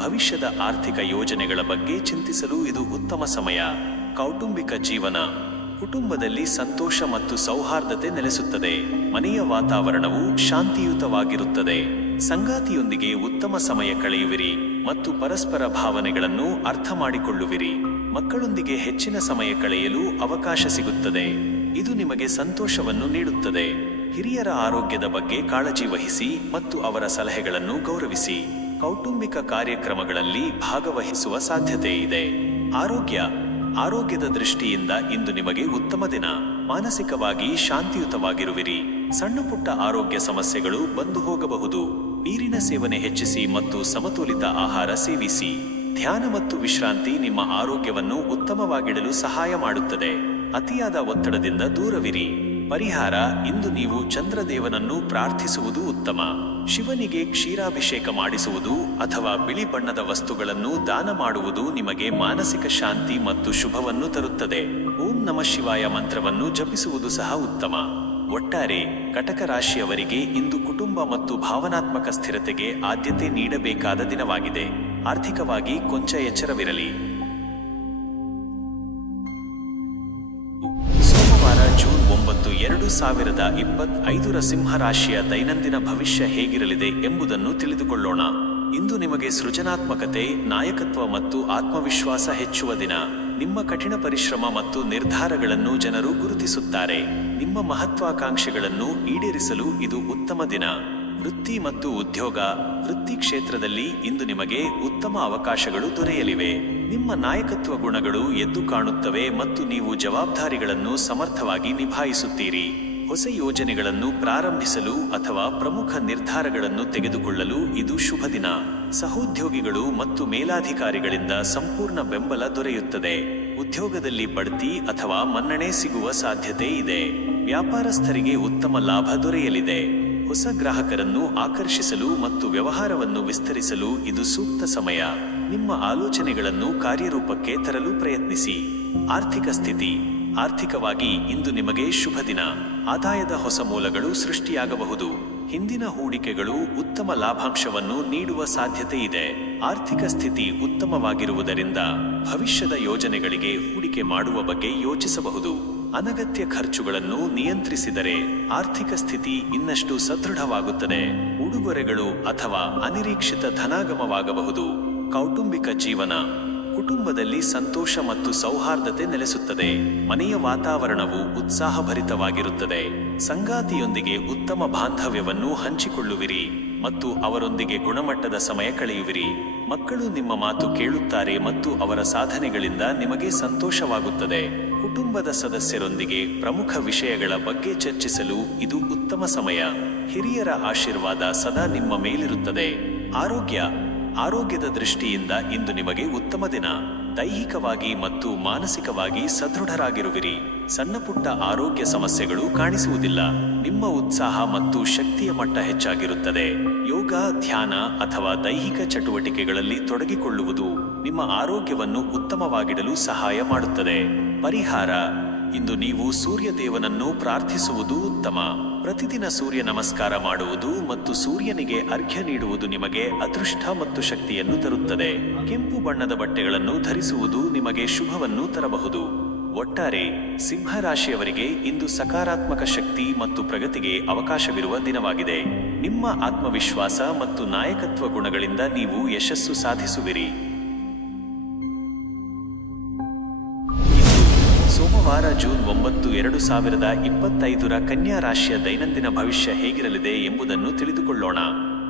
ಭವಿಷ್ಯದ ಆರ್ಥಿಕ ಯೋಜನೆಗಳ ಬಗ್ಗೆ ಚಿಂತಿಸಲು ಇದು ಉತ್ತಮ ಸಮಯ. ಕೌಟುಂಬಿಕ ಜೀವನ. ಕುಟುಂಬದಲ್ಲಿ ಸಂತೋಷ ಮತ್ತು ಸೌಹಾರ್ದತೆ ನೆಲೆಸುತ್ತದೆ. ಮನೆಯ ವಾತಾವರಣವು ಶಾಂತಿಯುತವಾಗಿರುತ್ತದೆ. ಸಂಗಾತಿಯೊಂದಿಗೆ ಉತ್ತಮ ಸಮಯ ಕಳೆಯುವಿರಿ ಮತ್ತು ಪರಸ್ಪರ ಭಾವನೆಗಳನ್ನು ಅರ್ಥ ಮಾಡಿಕೊಳ್ಳುವಿರಿ. ಮಕ್ಕಳೊಂದಿಗೆ ಹೆಚ್ಚಿನ ಸಮಯ ಕಳೆಯಲು ಅವಕಾಶ ಸಿಗುತ್ತದೆ. ಇದು ನಿಮಗೆ ಸಂತೋಷವನ್ನು ನೀಡುತ್ತದೆ. ಹಿರಿಯರ ಆರೋಗ್ಯದ ಬಗ್ಗೆ ಕಾಳಜಿ ವಹಿಸಿ ಮತ್ತು ಅವರ ಸಲಹೆಗಳನ್ನು ಗೌರವಿಸಿ. ಕೌಟುಂಬಿಕ ಕಾರ್ಯಕ್ರಮಗಳಲ್ಲಿ ಭಾಗವಹಿಸುವ ಸಾಧ್ಯತೆ ಇದೆ. ಆರೋಗ್ಯದ ದೃಷ್ಟಿಯಿಂದ ಇಂದು ನಿಮಗೆ ಉತ್ತಮ ದಿನ. ಮಾನಸಿಕವಾಗಿ ಶಾಂತಿಯುತವಾಗಿರುವಿರಿ. ಸಣ್ಣಪುಟ್ಟ ಆರೋಗ್ಯ ಸಮಸ್ಯೆಗಳು ಬಂದು ಹೋಗಬಹುದು. ನೀರಿನ ಸೇವನೆ ಹೆಚ್ಚಿಸಿ ಮತ್ತು ಸಮತೋಲಿತ ಆಹಾರ ಸೇವಿಸಿ. ಧ್ಯಾನ ಮತ್ತು ವಿಶ್ರಾಂತಿ ನಿಮ್ಮ ಆರೋಗ್ಯವನ್ನು ಉತ್ತಮವಾಗಿಡಲು ಸಹಾಯ ಮಾಡುತ್ತದೆ. ಅತಿಯಾದ ಒತ್ತಡದಿಂದ ದೂರವಿರಿ. ಪರಿಹಾರ: ಇಂದು ನೀವು ಚಂದ್ರದೇವನನ್ನು ಪ್ರಾರ್ಥಿಸುವುದು ಉತ್ತಮ. ಶಿವನಿಗೆ ಕ್ಷೀರಾಭಿಷೇಕ ಮಾಡಿಸುವುದು ಅಥವಾ ಬಿಳಿ ಬಣ್ಣದ ವಸ್ತುಗಳನ್ನು ದಾನ ಮಾಡುವುದು ನಿಮಗೆ ಮಾನಸಿಕ ಶಾಂತಿ ಮತ್ತು ಶುಭವನ್ನು ತರುತ್ತದೆ. ಓಂ ನಮಃ ಶಿವಾಯ ಮಂತ್ರವನ್ನು ಜಪಿಸುವುದು ಸಹ ಉತ್ತಮ. ಒಟ್ಟಾರೆ ಕಟಕ ರಾಶಿಯವರಿಗೆ ಇಂದು ಕುಟುಂಬ ಮತ್ತು ಭಾವನಾತ್ಮಕ ಸ್ಥಿರತೆಗೆ ಆದ್ಯತೆ ನೀಡಬೇಕಾದ ದಿನವಾಗಿದೆ. ಆರ್ಥಿಕವಾಗಿ ಕೊಂಚ ಎಚ್ಚರವಿರಲಿ. ಸೋಮವಾರ ಜೂನ್ 9, 2025 ಸಿಂಹರಾಶಿಯ ದೈನಂದಿನ ಭವಿಷ್ಯ ಹೇಗಿರಲಿದೆ ಎಂಬುದನ್ನು ತಿಳಿದುಕೊಳ್ಳೋಣ. ಇಂದು ನಿಮಗೆ ಸೃಜನಾತ್ಮಕತೆ, ನಾಯಕತ್ವ ಮತ್ತು ಆತ್ಮವಿಶ್ವಾಸ ಹೆಚ್ಚುವ ದಿನ. ನಿಮ್ಮ ಕಠಿಣ ಪರಿಶ್ರಮ ಮತ್ತು ನಿರ್ಧಾರಗಳನ್ನು ಜನರು ಗುರುತಿಸುತ್ತಾರೆ. ನಿಮ್ಮ ಮಹತ್ವಾಕಾಂಕ್ಷೆಗಳನ್ನು ಈಡೇರಿಸಲು ಇದು ಉತ್ತಮ ದಿನ. ವೃತ್ತಿ ಮತ್ತು ಉದ್ಯೋಗ. ವೃತ್ತಿ ಕ್ಷೇತ್ರದಲ್ಲಿ ಇಂದು ನಿಮಗೆ ಉತ್ತಮ ಅವಕಾಶಗಳು ದೊರೆಯಲಿವೆ. ನಿಮ್ಮ ನಾಯಕತ್ವ ಗುಣಗಳು ಎದ್ದು ಕಾಣುತ್ತವೆ ಮತ್ತು ನೀವು ಜವಾಬ್ದಾರಿಗಳನ್ನು ಸಮರ್ಥವಾಗಿ ನಿಭಾಯಿಸುತ್ತೀರಿ. ಹೊಸ ಯೋಜನೆಗಳನ್ನು ಪ್ರಾರಂಭಿಸಲು ಅಥವಾ ಪ್ರಮುಖ ನಿರ್ಧಾರಗಳನ್ನು ತೆಗೆದುಕೊಳ್ಳಲು ಇದು ಶುಭ ದಿನ. ಸಹೋದ್ಯೋಗಿಗಳು ಮತ್ತು ಮೇಲಾಧಿಕಾರಿಗಳಿಂದ ಸಂಪೂರ್ಣ ಬೆಂಬಲ ದೊರೆಯುತ್ತದೆ. ಉದ್ಯೋಗದಲ್ಲಿ ಬಡ್ತಿ ಅಥವಾ ಮನ್ನಣೆ ಸಿಗುವ ಸಾಧ್ಯತೆ ಇದೆ. ವ್ಯಾಪಾರಸ್ಥರಿಗೆ ಉತ್ತಮ ಲಾಭ ದೊರೆಯಲಿದೆ. ಹೊಸ ಗ್ರಾಹಕರನ್ನು ಆಕರ್ಷಿಸಲು ಮತ್ತು ವ್ಯವಹಾರವನ್ನು ವಿಸ್ತರಿಸಲು ಇದು ಸೂಕ್ತ ಸಮಯ. ನಿಮ್ಮ ಆಲೋಚನೆಗಳನ್ನು ಕಾರ್ಯರೂಪಕ್ಕೆ ತರಲು ಪ್ರಯತ್ನಿಸಿ. ಆರ್ಥಿಕ ಸ್ಥಿತಿ. ಆರ್ಥಿಕವಾಗಿ ಇಂದು ನಿಮಗೆ ಶುಭ ದಿನ. ಆದಾಯದ ಹೊಸ ಮೂಲಗಳು ಸೃಷ್ಟಿಯಾಗಬಹುದು. ಹಿಂದಿನ ಹೂಡಿಕೆಗಳು ಉತ್ತಮ ಲಾಭಾಂಶವನ್ನು ನೀಡುವ ಸಾಧ್ಯತೆ ಇದೆ. ಆರ್ಥಿಕ ಸ್ಥಿತಿ ಉತ್ತಮವಾಗಿರುವುದರಿಂದ ಭವಿಷ್ಯದ ಯೋಜನೆಗಳಿಗೆ ಹೂಡಿಕೆ ಮಾಡುವ ಬಗ್ಗೆ ಯೋಚಿಸಬಹುದು. ಅನಗತ್ಯ ಖರ್ಚುಗಳನ್ನು ನಿಯಂತ್ರಿಸಿದರೆ ಆರ್ಥಿಕ ಸ್ಥಿತಿ ಇನ್ನಷ್ಟು ಸದೃಢವಾಗುತ್ತದೆ. ಉಡುಗೊರೆಗಳು ಅಥವಾ ಅನಿರೀಕ್ಷಿತ ಧನಾಗಮವಾಗಬಹುದು. ಕೌಟುಂಬಿಕ ಜೀವನ. ಕುಟುಂಬದಲ್ಲಿ ಸಂತೋಷ ಮತ್ತು ಸೌಹಾರ್ದತೆ ನೆಲೆಸುತ್ತದೆ. ಮನೆಯ ವಾತಾವರಣವು ಉತ್ಸಾಹಭರಿತವಾಗಿರುತ್ತದೆ. ಸಂಗಾತಿಯೊಂದಿಗೆ ಉತ್ತಮ ಬಾಂಧವ್ಯವನ್ನು ಹಂಚಿಕೊಳ್ಳುವಿರಿ ಮತ್ತು ಅವರೊಂದಿಗೆ ಗುಣಮಟ್ಟದ ಸಮಯ ಕಳೆಯುವಿರಿ. ಮಕ್ಕಳು ನಿಮ್ಮ ಮಾತು ಕೇಳುತ್ತಾರೆ ಮತ್ತು ಅವರ ಸಾಧನೆಗಳಿಂದ ನಿಮಗೆ ಸಂತೋಷವಾಗುತ್ತದೆ. ಕುಟುಂಬದ ಸದಸ್ಯರೊಂದಿಗೆ ಪ್ರಮುಖ ವಿಷಯಗಳ ಬಗ್ಗೆ ಚರ್ಚಿಸಲು ಇದು ಉತ್ತಮ ಸಮಯ. ಹಿರಿಯರ ಆಶೀರ್ವಾದ ಸದಾ ನಿಮ್ಮ ಮೇಲಿರುತ್ತದೆ. ಆರೋಗ್ಯದ ದೃಷ್ಟಿಯಿಂದ ಇಂದು ನಿಮಗೆ ಉತ್ತಮ ದಿನ. ದೈಹಿಕವಾಗಿ ಮತ್ತು ಮಾನಸಿಕವಾಗಿ ಸದೃಢರಾಗಿರುವಿರಿ. ಸಣ್ಣಪುಟ್ಟ ಆರೋಗ್ಯ ಸಮಸ್ಯೆಗಳು ಕಾಣಿಸುವುದಿಲ್ಲ. ನಿಮ್ಮ ಉತ್ಸಾಹ ಮತ್ತು ಶಕ್ತಿಯ ಮಟ್ಟ ಹೆಚ್ಚಾಗಿರುತ್ತದೆ. ಯೋಗ, ಧ್ಯಾನ ಅಥವಾ ದೈಹಿಕ ಚಟುವಟಿಕೆಗಳಲ್ಲಿ ತೊಡಗಿಕೊಳ್ಳುವುದು ನಿಮ್ಮ ಆರೋಗ್ಯವನ್ನು ಉತ್ತಮವಾಗಿಡಲು ಸಹಾಯ ಮಾಡುತ್ತದೆ. ಪರಿಹಾರ: ಇಂದು ನೀವು ಸೂರ್ಯದೇವನನ್ನು ಪ್ರಾರ್ಥಿಸುವುದು ಉತ್ತಮ. ಪ್ರತಿದಿನ ಸೂರ್ಯ ನಮಸ್ಕಾರ ಮಾಡುವುದು ಮತ್ತು ಸೂರ್ಯನಿಗೆ ಅರ್ಘ್ಯ ನೀಡುವುದು ನಿಮಗೆ ಅದೃಷ್ಟ ಮತ್ತು ಶಕ್ತಿಯನ್ನು ತರುತ್ತದೆ. ಕೆಂಪು ಬಣ್ಣದ ಬಟ್ಟೆಗಳನ್ನು ಧರಿಸುವುದು ನಿಮಗೆ ಶುಭವನ್ನು ತರಬಹುದು. ಒಟ್ಟಾರೆ ಸಿಂಹರಾಶಿಯವರಿಗೆ ಇಂದು ಸಕಾರಾತ್ಮಕ ಶಕ್ತಿ ಮತ್ತು ಪ್ರಗತಿಗೆ ಅವಕಾಶವಿರುವ ದಿನವಾಗಿದೆ. ನಿಮ್ಮ ಆತ್ಮವಿಶ್ವಾಸ ಮತ್ತು ನಾಯಕತ್ವ ಗುಣಗಳಿಂದ ನೀವು ಯಶಸ್ಸು ಸಾಧಿಸುವಿರಿ. ಸೋಮವಾರ ಜೂನ್ 9, 2025 ಕನ್ಯಾ ರಾಶಿಯ ದೈನಂದಿನ ಭವಿಷ್ಯ ಹೇಗಿರಲಿದೆ ಎಂಬುದನ್ನು ತಿಳಿದುಕೊಳ್ಳೋಣ.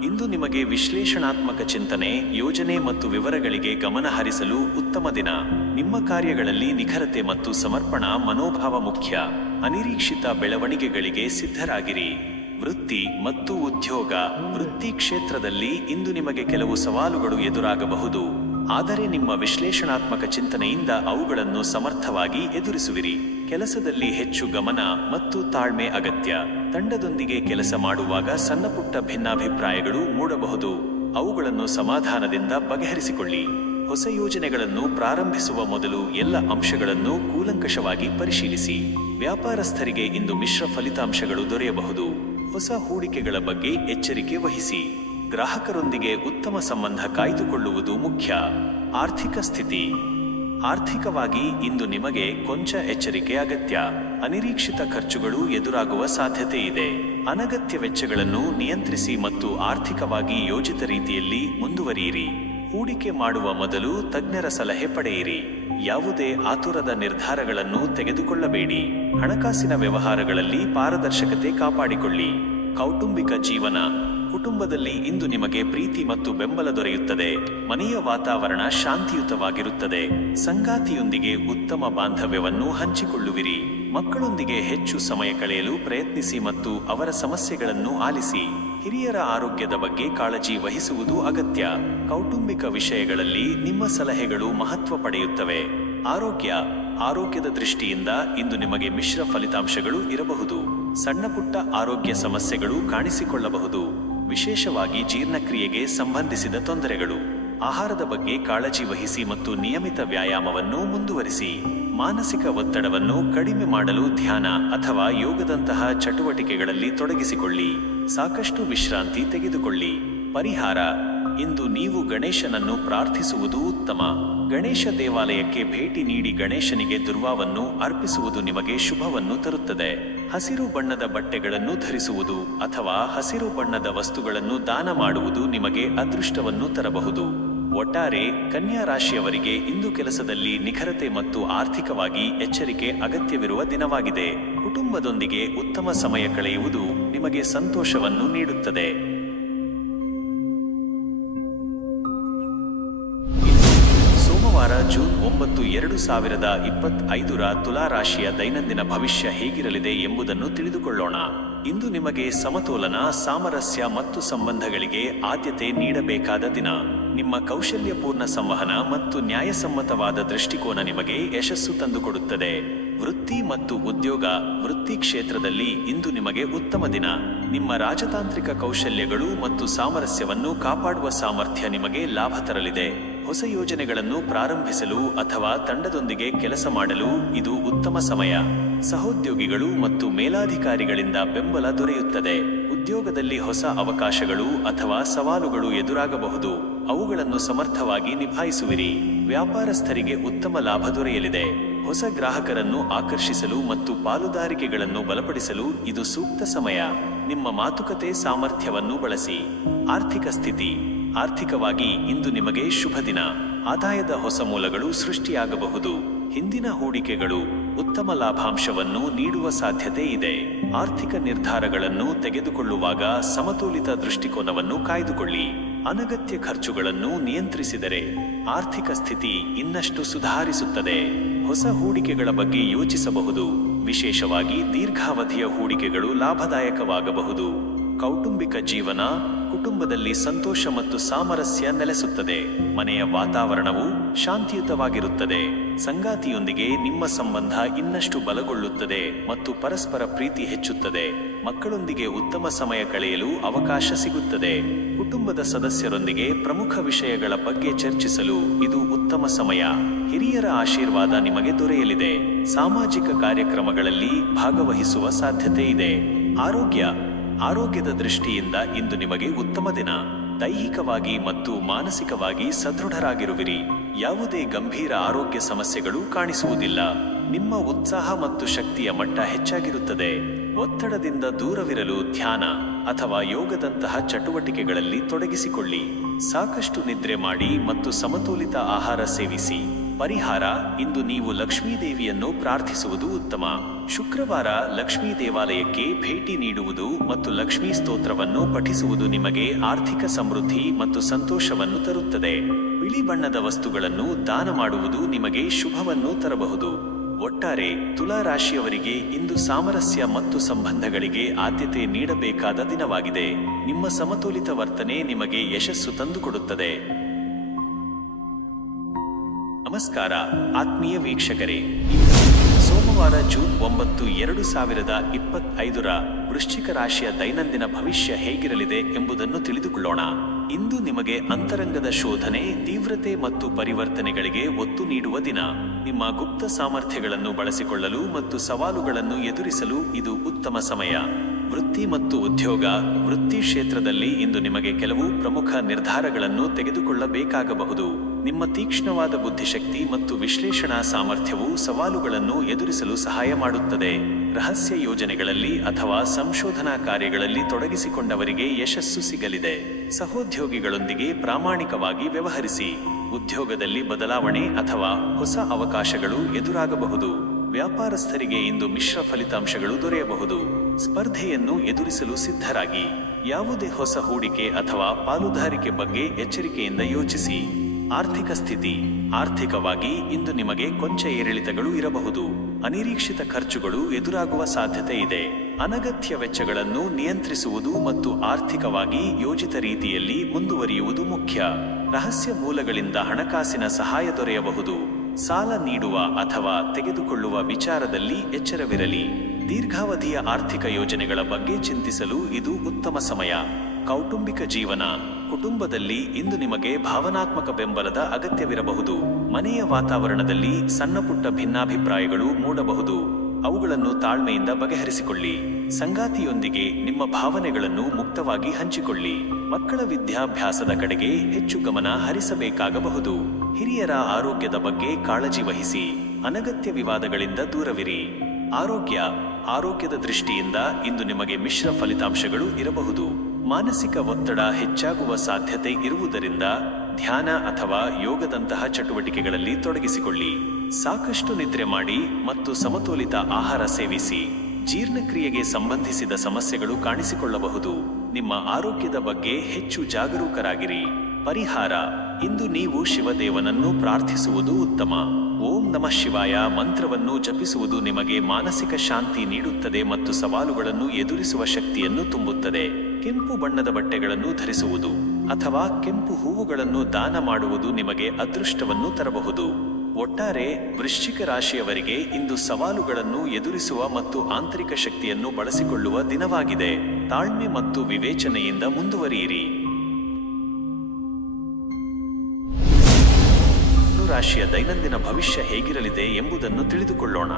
ಇಂದು ನಿಮಗೆ ವಿಶ್ಲೇಷಣಾತ್ಮಕ ಚಿಂತನೆ, ಯೋಜನೆ ಮತ್ತು ವಿವರಗಳಿಗೆ ಗಮನ ಹರಿಸಲು ಉತ್ತಮ ದಿನ. ನಿಮ್ಮ ಕಾರ್ಯಗಳಲ್ಲಿ ನಿಖರತೆ ಮತ್ತು ಸಮರ್ಪಣಾ ಮನೋಭಾವ ಮುಖ್ಯ. ಅನಿರೀಕ್ಷಿತ ಬೆಳವಣಿಗೆಗಳಿಗೆ ಸಿದ್ಧರಾಗಿರಿ. ವೃತ್ತಿ ಮತ್ತು ಉದ್ಯೋಗ: ವೃತ್ತಿ ಕ್ಷೇತ್ರದಲ್ಲಿ ಇಂದು ನಿಮಗೆ ಕೆಲವು ಸವಾಲುಗಳು ಎದುರಾಗಬಹುದು, ಆದರೆ ನಿಮ್ಮ ವಿಶ್ಲೇಷಣಾತ್ಮಕ ಚಿಂತನೆಯಿಂದ ಅವುಗಳನ್ನು ಸಮರ್ಥವಾಗಿ ಎದುರಿಸುವಿರಿ. ಕೆಲಸದಲ್ಲಿ ಹೆಚ್ಚು ಗಮನ ಮತ್ತು ತಾಳ್ಮೆ ಅಗತ್ಯ. ತಂಡದೊಂದಿಗೆ ಕೆಲಸ ಮಾಡುವಾಗ ಸಣ್ಣಪುಟ್ಟ ಭಿನ್ನಾಭಿಪ್ರಾಯಗಳು ಮೂಡಬಹುದು. ಅವುಗಳನ್ನು ಸಮಾಧಾನದಿಂದ ಬಗೆಹರಿಸಿಕೊಳ್ಳಿ. ಹೊಸ ಯೋಜನೆಗಳನ್ನು ಪ್ರಾರಂಭಿಸುವ ಮೊದಲು ಎಲ್ಲ ಅಂಶಗಳನ್ನು ಕೂಲಂಕಷವಾಗಿ ಪರಿಶೀಲಿಸಿ. ವ್ಯಾಪಾರಸ್ಥರಿಗೆ ಇಂದು ಮಿಶ್ರ ಫಲಿತಾಂಶಗಳು ದೊರೆಯಬಹುದು. ಹೊಸ ಹೂಡಿಕೆಗಳ ಬಗ್ಗೆ ಎಚ್ಚರಿಕೆ ವಹಿಸಿ. ಗ್ರಾಹಕರೊಂದಿಗೆ ಉತ್ತಮ ಸಂಬಂಧ ಕಾಯ್ದುಕೊಳ್ಳುವುದು ಮುಖ್ಯ. ಆರ್ಥಿಕ ಸ್ಥಿತಿ: ಆರ್ಥಿಕವಾಗಿ ಇಂದು ನಿಮಗೆ ಕೊಂಚ ಎಚ್ಚರಿಕೆ ಅಗತ್ಯ. ಅನಿರೀಕ್ಷಿತ ಖರ್ಚುಗಳು ಎದುರಾಗುವ ಸಾಧ್ಯತೆ ಇದೆ. ಅನಗತ್ಯ ವೆಚ್ಚಗಳನ್ನು ನಿಯಂತ್ರಿಸಿ ಮತ್ತು ಆರ್ಥಿಕವಾಗಿ ಯೋಜಿತ ರೀತಿಯಲ್ಲಿ ಮುಂದುವರಿಯಿರಿ. ಹೂಡಿಕೆ ಮಾಡುವ ಮೊದಲು ತಜ್ಞರ ಸಲಹೆ ಪಡೆಯಿರಿ. ಯಾವುದೇ ಆತುರದ ನಿರ್ಧಾರಗಳನ್ನು ತೆಗೆದುಕೊಳ್ಳಬೇಡಿ. ಹಣಕಾಸಿನ ವ್ಯವಹಾರಗಳಲ್ಲಿ ಪಾರದರ್ಶಕತೆ ಕಾಪಾಡಿಕೊಳ್ಳಿ. ಕೌಟುಂಬಿಕ ಜೀವನ: ಕುಟುಂಬದಲ್ಲಿ ಇಂದು ನಿಮಗೆ ಪ್ರೀತಿ ಮತ್ತು ಬೆಂಬಲ ದೊರೆಯುತ್ತದೆ. ಮನೆಯ ವಾತಾವರಣ ಶಾಂತಿಯುತವಾಗಿರುತ್ತದೆ. ಸಂಗಾತಿಯೊಂದಿಗೆ ಉತ್ತಮ ಬಾಂಧವ್ಯವನ್ನು ಹಂಚಿಕೊಳ್ಳುವಿರಿ. ಮಕ್ಕಳೊಂದಿಗೆ ಹೆಚ್ಚು ಸಮಯ ಕಳೆಯಲು ಪ್ರಯತ್ನಿಸಿ ಮತ್ತು ಅವರ ಸಮಸ್ಯೆಗಳನ್ನು ಆಲಿಸಿ. ಹಿರಿಯರ ಆರೋಗ್ಯದ ಬಗ್ಗೆ ಕಾಳಜಿ ವಹಿಸುವುದು ಅಗತ್ಯ. ಕೌಟುಂಬಿಕ ವಿಷಯಗಳಲ್ಲಿ ನಿಮ್ಮ ಸಲಹೆಗಳು ಮಹತ್ವ ಪಡೆಯುತ್ತವೆ. ಆರೋಗ್ಯದ ದೃಷ್ಟಿಯಿಂದ ಇಂದು ನಿಮಗೆ ಮಿಶ್ರ ಫಲಿತಾಂಶಗಳು ಇರಬಹುದು. ಸಣ್ಣಪುಟ್ಟ ಆರೋಗ್ಯ ಸಮಸ್ಯೆಗಳು ಕಾಣಿಸಿಕೊಳ್ಳಬಹುದು, ವಿಶೇಷವಾಗಿ ಜೀರ್ಣಕ್ರಿಯೆಗೆ ಸಂಬಂಧಿಸಿದ ತೊಂದರೆಗಳು. ಆಹಾರದ ಬಗ್ಗೆ ಕಾಳಜಿ ವಹಿಸಿ ಮತ್ತು ನಿಯಮಿತ ವ್ಯಾಯಾಮವನ್ನು ಮುಂದುವರಿಸಿ. ಮಾನಸಿಕ ಒತ್ತಡವನ್ನು ಕಡಿಮೆ ಮಾಡಲು ಧ್ಯಾನ ಅಥವಾ ಯೋಗದಂತಹ ಚಟುವಟಿಕೆಗಳಲ್ಲಿ ತೊಡಗಿಸಿಕೊಳ್ಳಿ. ಸಾಕಷ್ಟು ವಿಶ್ರಾಂತಿ ತೆಗೆದುಕೊಳ್ಳಿ. ಪರಿಹಾರ: ಇಂದು ನೀವು ಗಣೇಶನನ್ನು ಪ್ರಾರ್ಥಿಸುವುದು ಉತ್ತಮ. ಗಣೇಶ ದೇವಾಲಯಕ್ಕೆ ಭೇಟಿ ನೀಡಿ ಗಣೇಶನಿಗೆ ದುರ್ವಾವನ್ನು ಅರ್ಪಿಸುವುದು ನಿಮಗೆ ಶುಭವನ್ನು ತರುತ್ತದೆ. ಹಸಿರು ಬಣ್ಣದ ಬಟ್ಟೆಗಳನ್ನು ಧರಿಸುವುದು ಅಥವಾ ಹಸಿರು ಬಣ್ಣದ ವಸ್ತುಗಳನ್ನು ದಾನ ಮಾಡುವುದು ನಿಮಗೆ ಅದೃಷ್ಟವನ್ನು ತರಬಹುದು. ಒಟ್ಟಾರೆ ಕನ್ಯಾ ರಾಶಿಯವರಿಗೆ ಇಂದು ಕೆಲಸದಲ್ಲಿ ನಿಖರತೆ ಮತ್ತು ಆರ್ಥಿಕವಾಗಿ ಎಚ್ಚರಿಕೆ ಅಗತ್ಯವಿರುವ ದಿನವಾಗಿದೆ. ಕುಟುಂಬದೊಂದಿಗೆ ಉತ್ತಮ ಸಮಯ ಕಳೆಯುವುದು ನಿಮಗೆ ಸಂತೋಷವನ್ನು ನೀಡುತ್ತದೆ. ಸೋಮವಾರ ಜೂನ್ 9, 2025 ತುಲಾ ರಾಶಿಯ ದೈನಂದಿನ ಭವಿಷ್ಯ ಹೇಗಿರಲಿದೆ ಎಂಬುದನ್ನು ತಿಳಿದುಕೊಳ್ಳೋಣ. ಇಂದು ನಿಮಗೆ ಸಮತೋಲನ, ಸಾಮರಸ್ಯ ಮತ್ತು ಸಂಬಂಧಗಳಿಗೆ ಆದ್ಯತೆ ನೀಡಬೇಕಾದ ದಿನ. ನಿಮ್ಮ ಕೌಶಲ್ಯಪೂರ್ಣ ಸಂವಹನ ಮತ್ತು ನ್ಯಾಯಸಮ್ಮತವಾದ ದೃಷ್ಟಿಕೋನ ನಿಮಗೆ ಯಶಸ್ಸು ತಂದುಕೊಡುತ್ತದೆ. ವೃತ್ತಿ ಮತ್ತು ಉದ್ಯೋಗ: ವೃತ್ತಿ ಕ್ಷೇತ್ರದಲ್ಲಿ ಇಂದು ನಿಮಗೆ ಉತ್ತಮ ದಿನ. ನಿಮ್ಮ ರಾಜತಾಂತ್ರಿಕ ಕೌಶಲ್ಯಗಳು ಮತ್ತು ಸಾಮರಸ್ಯವನ್ನು ಕಾಪಾಡುವ ಸಾಮರ್ಥ್ಯ ನಿಮಗೆ ಲಾಭ ತರಲಿದೆ. ಹೊಸ ಯೋಜನೆಗಳನ್ನು ಪ್ರಾರಂಭಿಸಲು ಅಥವಾ ತಂಡದೊಂದಿಗೆ ಕೆಲಸ ಮಾಡಲು ಇದು ಉತ್ತಮ ಸಮಯ. ಸಹೋದ್ಯೋಗಿಗಳು ಮತ್ತು ಮೇಲಾಧಿಕಾರಿಗಳಿಂದ ಬೆಂಬಲ ದೊರೆಯುತ್ತದೆ. ಉದ್ಯೋಗದಲ್ಲಿ ಹೊಸ ಅವಕಾಶಗಳು ಅಥವಾ ಸವಾಲುಗಳು ಎದುರಾಗಬಹುದು, ಅವುಗಳನ್ನು ಸಮರ್ಥವಾಗಿ ನಿಭಾಯಿಸುವಿರಿ. ವ್ಯಾಪಾರಸ್ಥರಿಗೆ ಉತ್ತಮ ಲಾಭ ದೊರೆಯಲಿದೆ. ಹೊಸ ಗ್ರಾಹಕರನ್ನು ಆಕರ್ಷಿಸಲು ಮತ್ತು ಪಾಲುದಾರಿಕೆಗಳನ್ನು ಬಲಪಡಿಸಲು ಇದು ಸೂಕ್ತ ಸಮಯ. ನಿಮ್ಮ ಮಾತುಕತೆ ಸಾಮರ್ಥ್ಯವನ್ನು ಬಳಸಿ. ಆರ್ಥಿಕ ಸ್ಥಿತಿ: ಆರ್ಥಿಕವಾಗಿ ಇಂದು ನಿಮಗೆ ಶುಭ ದಿನ. ಆದಾಯದ ಹೊಸ ಮೂಲಗಳು ಸೃಷ್ಟಿಯಾಗಬಹುದು. ಹಿಂದಿನ ಹೂಡಿಕೆಗಳು ಉತ್ತಮ ಲಾಭಾಂಶವನ್ನು ನೀಡುವ ಸಾಧ್ಯತೆ ಇದೆ. ಆರ್ಥಿಕ ನಿರ್ಧಾರಗಳನ್ನು ತೆಗೆದುಕೊಳ್ಳುವಾಗ ಸಮತೋಲಿತ ದೃಷ್ಟಿಕೋನವನ್ನು ಕಾಯ್ದುಕೊಳ್ಳಿ. ಅನಗತ್ಯ ಖರ್ಚುಗಳನ್ನು ನಿಯಂತ್ರಿಸಿದರೆ ಆರ್ಥಿಕ ಸ್ಥಿತಿ ಇನ್ನಷ್ಟು ಸುಧಾರಿಸುತ್ತದೆ. ಹೊಸ ಹೂಡಿಕೆಗಳ ಬಗ್ಗೆ ಯೋಚಿಸಬಹುದು. ವಿಶೇಷವಾಗಿ ದೀರ್ಘಾವಧಿಯ ಹೂಡಿಕೆಗಳು ಲಾಭದಾಯಕವಾಗಬಹುದು. ಕೌಟುಂಬಿಕ ಜೀವನ, ಕುಟುಂಬದಲ್ಲಿ ಸಂತೋಷ ಮತ್ತು ಸಾಮರಸ್ಯ ನೆಲೆಸುತ್ತದೆ. ಮನೆಯ ವಾತಾವರಣವು ಶಾಂತಿಯುತವಾಗಿರುತ್ತದೆ. ಸಂಗಾತಿಯೊಂದಿಗೆ ನಿಮ್ಮ ಸಂಬಂಧ ಇನ್ನಷ್ಟು ಬಲಗೊಳ್ಳುತ್ತದೆ ಮತ್ತು ಪರಸ್ಪರ ಪ್ರೀತಿ ಹೆಚ್ಚುತ್ತದೆ. ಮಕ್ಕಳೊಂದಿಗೆ ಉತ್ತಮ ಸಮಯ ಕಳೆಯಲು ಅವಕಾಶ ಸಿಗುತ್ತದೆ. ಕುಟುಂಬದ ಸದಸ್ಯರೊಂದಿಗೆ ಪ್ರಮುಖ ವಿಷಯಗಳ ಬಗ್ಗೆ ಚರ್ಚಿಸಲು ಇದು ಉತ್ತಮ ಸಮಯ. ಹಿರಿಯರ ಆಶೀರ್ವಾದ ನಿಮಗೆ ದೊರೆಯಲಿದೆ. ಸಾಮಾಜಿಕ ಕಾರ್ಯಕ್ರಮಗಳಲ್ಲಿ ಭಾಗವಹಿಸುವ ಸಾಧ್ಯತೆ ಇದೆ. ಆರೋಗ್ಯದ ದೃಷ್ಟಿಯಿಂದ ಇಂದು ನಿಮಗೆ ಉತ್ತಮ ದಿನ. ದೈಹಿಕವಾಗಿ ಮತ್ತು ಮಾನಸಿಕವಾಗಿ ಸದೃಢರಾಗಿರುವಿರಿ. ಯಾವುದೇ ಗಂಭೀರ ಆರೋಗ್ಯ ಸಮಸ್ಯೆಗಳು ಕಾಣಿಸುವುದಿಲ್ಲ. ನಿಮ್ಮ ಉತ್ಸಾಹ ಮತ್ತು ಶಕ್ತಿಯ ಮಟ್ಟ ಹೆಚ್ಚಾಗಿರುತ್ತದೆ. ಒತ್ತಡದಿಂದ ದೂರವಿರಲು ಧ್ಯಾನ ಅಥವಾ ಯೋಗದಂತಹ ಚಟುವಟಿಕೆಗಳಲ್ಲಿ ತೊಡಗಿಸಿಕೊಳ್ಳಿ. ಸಾಕಷ್ಟು ನಿದ್ರೆ ಮಾಡಿ ಮತ್ತು ಸಮತೋಲಿತ ಆಹಾರ ಸೇವಿಸಿ. ಪರಿಹಾರ: ಇಂದು ನೀವು ಲಕ್ಷ್ಮೀ ದೇವಿಯನ್ನು ಪ್ರಾರ್ಥಿಸುವುದು ಉತ್ತಮ. ಶುಕ್ರವಾರ ಲಕ್ಷ್ಮೀ ದೇವಾಲಯಕ್ಕೆ ಭೇಟಿ ನೀಡುವುದು ಮತ್ತು ಲಕ್ಷ್ಮೀ ಸ್ತೋತ್ರವನ್ನು ಪಠಿಸುವುದು ನಿಮಗೆ ಆರ್ಥಿಕ ಸಮೃದ್ಧಿ ಮತ್ತು ಸಂತೋಷವನ್ನು ತರುತ್ತದೆ. ಬಿಳಿ ಬಣ್ಣದ ವಸ್ತುಗಳನ್ನು ದಾನ ಮಾಡುವುದು ನಿಮಗೆ ಶುಭವನ್ನು ತರಬಹುದು. ಒಟ್ಟಾರೆ ತುಲಾ ರಾಶಿಯವರಿಗೆ ಇಂದು ಸಾಮರಸ್ಯ ಮತ್ತು ಸಂಬಂಧಗಳಿಗೆ ಆದ್ಯತೆ ನೀಡಬೇಕಾದ ದಿನವಾಗಿದೆ. ನಿಮ್ಮ ಸಮತೋಲಿತ ವರ್ತನೆ ನಿಮಗೆ ಯಶಸ್ಸು ತಂದುಕೊಡುತ್ತದೆ. ನಮಸ್ಕಾರ ಆತ್ಮೀಯ ವೀಕ್ಷಕರೇ, ಸೋಮವಾರ ಜೂನ್ 9, 2025 ವೃಶ್ಚಿಕ ರಾಶಿಯ ದೈನಂದಿನ ಭವಿಷ್ಯ ಹೇಗಿರಲಿದೆ ಎಂಬುದನ್ನು ತಿಳಿದುಕೊಳ್ಳೋಣ. ಇಂದು ನಿಮಗೆ ಅಂತರಂಗದ ಶೋಧನೆ, ತೀವ್ರತೆ ಮತ್ತು ಪರಿವರ್ತನೆಗಳಿಗೆ ಒತ್ತು ನೀಡುವ ದಿನ. ನಿಮ್ಮ ಗುಪ್ತ ಸಾಮರ್ಥ್ಯಗಳನ್ನು ಬಳಸಿಕೊಳ್ಳಲು ಮತ್ತು ಸವಾಲುಗಳನ್ನು ಎದುರಿಸಲು ಇದು ಉತ್ತಮ ಸಮಯ. ವೃತ್ತಿ ಮತ್ತು ಉದ್ಯೋಗ. ವೃತ್ತಿ ಕ್ಷೇತ್ರದಲ್ಲಿ ಇಂದು ನಿಮಗೆ ಕೆಲವು ಪ್ರಮುಖ ನಿರ್ಧಾರಗಳನ್ನು ತೆಗೆದುಕೊಳ್ಳಬೇಕಾಗಬಹುದು. ನಿಮ್ಮ ತೀಕ್ಷ್ಣವಾದ ಬುದ್ಧಿಶಕ್ತಿ ಮತ್ತು ವಿಶ್ಲೇಷಣಾ ಸಾಮರ್ಥ್ಯವು ಸವಾಲುಗಳನ್ನು ಎದುರಿಸಲು ಸಹಾಯ ಮಾಡುತ್ತದೆ. ರಹಸ್ಯ ಯೋಜನೆಗಳಲ್ಲಿ ಅಥವಾ ಸಂಶೋಧನಾ ಕಾರ್ಯಗಳಲ್ಲಿ ತೊಡಗಿಸಿಕೊಂಡವರಿಗೆ ಯಶಸ್ಸು ಸಿಗಲಿದೆ. ಸಹೋದ್ಯೋಗಿಗಳೊಂದಿಗೆ ಪ್ರಾಮಾಣಿಕವಾಗಿ ವ್ಯವಹರಿಸಿ. ಉದ್ಯೋಗದಲ್ಲಿ ಬದಲಾವಣೆ ಅಥವಾ ಹೊಸ ಅವಕಾಶಗಳು ಎದುರಾಗಬಹುದು. ವ್ಯಾಪಾರಸ್ಥರಿಗೆ ಇಂದು ಮಿಶ್ರ ಫಲಿತಾಂಶಗಳು ದೊರೆಯಬಹುದು. ಸ್ಪರ್ಧೆಯನ್ನು ಎದುರಿಸಲು ಸಿದ್ಧರಾಗಿ. ಯಾವುದೇ ಹೊಸ ಹೂಡಿಕೆ ಅಥವಾ ಪಾಲುದಾರಿಕೆ ಬಗ್ಗೆ ಎಚ್ಚರಿಕೆಯಿಂದ ಯೋಚಿಸಿ. ಆರ್ಥಿಕ ಸ್ಥಿತಿ. ಆರ್ಥಿಕವಾಗಿ ಇಂದು ನಿಮಗೆ ಕೊಂಚ ಏರಿಳಿತಗಳು ಇರಬಹುದು. ಅನಿರೀಕ್ಷಿತ ಖರ್ಚುಗಳು ಎದುರಾಗುವ ಸಾಧ್ಯತೆ ಇದೆ. ಅನಗತ್ಯ ವೆಚ್ಚಗಳನ್ನು ನಿಯಂತ್ರಿಸುವುದು ಮತ್ತು ಆರ್ಥಿಕವಾಗಿ ಯೋಜಿತ ರೀತಿಯಲ್ಲಿ ಮುಂದುವರಿಯುವುದು ಮುಖ್ಯ. ರಹಸ್ಯ ಮೂಲಗಳಿಂದ ಹಣಕಾಸಿನ ಸಹಾಯ ದೊರೆಯಬಹುದು. ಸಾಲ ನೀಡುವ ಅಥವಾ ತೆಗೆದುಕೊಳ್ಳುವ ವಿಚಾರದಲ್ಲಿ ಎಚ್ಚರವಿರಲಿ. ದೀರ್ಘಾವಧಿಯ ಆರ್ಥಿಕ ಯೋಜನೆಗಳ ಬಗ್ಗೆ ಚಿಂತಿಸಲು ಇದು ಉತ್ತಮ ಸಮಯ. ಕೌಟುಂಬಿಕ ಜೀವನ. ಕುಟುಂಬದಲ್ಲಿ ಇಂದು ನಿಮಗೆ ಭಾವನಾತ್ಮಕ ಬೆಂಬಲದ ಅಗತ್ಯವಿರಬಹುದು. ಮನೆಯ ವಾತಾವರಣದಲ್ಲಿ ಸಣ್ಣಪುಟ್ಟ ಭಿನ್ನಾಭಿಪ್ರಾಯಗಳು ಮೂಡಬಹುದು. ಅವುಗಳನ್ನು ತಾಳ್ಮೆಯಿಂದ ಬಗೆಹರಿಸಿಕೊಳ್ಳಿ. ಸಂಗಾತಿಯೊಂದಿಗೆ ನಿಮ್ಮ ಭಾವನೆಗಳನ್ನು ಮುಕ್ತವಾಗಿ ಹಂಚಿಕೊಳ್ಳಿ. ಮಕ್ಕಳ ವಿದ್ಯಾಭ್ಯಾಸದ ಕಡೆಗೆ ಹೆಚ್ಚು ಗಮನ ಹರಿಸಬೇಕಾಗಬಹುದು. ಹಿರಿಯರ ಆರೋಗ್ಯದ ಬಗ್ಗೆ ಕಾಳಜಿ ವಹಿಸಿ. ಅನಗತ್ಯ ವಿವಾದಗಳಿಂದ ದೂರವಿರಿ. ಆರೋಗ್ಯದ ದೃಷ್ಟಿಯಿಂದ ಇಂದು ನಿಮಗೆ ಮಿಶ್ರ ಫಲಿತಾಂಶಗಳು ಇರಬಹುದು. ಮಾನಸಿಕ ಒತ್ತಡ ಹೆಚ್ಚಾಗುವ ಸಾಧ್ಯತೆ ಇರುವುದರಿಂದ ಧ್ಯಾನ ಅಥವಾ ಯೋಗದಂತಹ ಚಟುವಟಿಕೆಗಳಲ್ಲಿ ತೊಡಗಿಸಿಕೊಳ್ಳಿ. ಸಾಕಷ್ಟು ನಿದ್ರೆ ಮಾಡಿ ಮತ್ತು ಸಮತೋಲಿತ ಆಹಾರ ಸೇವಿಸಿ. ಜೀರ್ಣಕ್ರಿಯೆಗೆ ಸಂಬಂಧಿಸಿದ ಸಮಸ್ಯೆಗಳು ಕಾಣಿಸಿಕೊಳ್ಳಬಹುದು. ನಿಮ್ಮ ಆರೋಗ್ಯದ ಬಗ್ಗೆ ಹೆಚ್ಚು ಜಾಗರೂಕರಾಗಿರಿ. ಪರಿಹಾರ: ಇಂದು ನೀವು ಶಿವದೇವನನ್ನು ಪ್ರಾರ್ಥಿಸುವುದು ಉತ್ತಮ. ಓಂ ನಮಃ ಶಿವಾಯ ಮಂತ್ರವನ್ನು ಜಪಿಸುವುದು ನಿಮಗೆ ಮಾನಸಿಕ ಶಾಂತಿ ನೀಡುತ್ತದೆ ಮತ್ತು ಸವಾಲುಗಳನ್ನು ಎದುರಿಸುವ ಶಕ್ತಿಯನ್ನು ತುಂಬುತ್ತದೆ. ಕೆಂಪು ಬಣ್ಣದ ಬಟ್ಟೆಗಳನ್ನು ಧರಿಸುವುದು ಅಥವಾ ಕೆಂಪು ಹೂವುಗಳನ್ನು ದಾನ ಮಾಡುವುದು ನಿಮಗೆ ಅದೃಷ್ಟವನ್ನು ತರಬಹುದು. ಒಟ್ಟಾರೆ ವೃಶ್ಚಿಕ ರಾಶಿಯವರಿಗೆ ಇಂದು ಸವಾಲುಗಳನ್ನು ಎದುರಿಸುವ ಮತ್ತು ಆಂತರಿಕ ಶಕ್ತಿಯನ್ನು ಬಳಸಿಕೊಳ್ಳುವ ದಿನವಾಗಿದೆ. ತಾಳ್ಮೆ ಮತ್ತು ವಿವೇಚನೆಯಿಂದ ಮುಂದುವರಿಯಿರಿ. ರಾಶಿಯ ದೈನಂದಿನ ಭವಿಷ್ಯ ಹೇಗಿರಲಿದೆ ಎಂಬುದನ್ನು ತಿಳಿದುಕೊಳ್ಳೋಣ.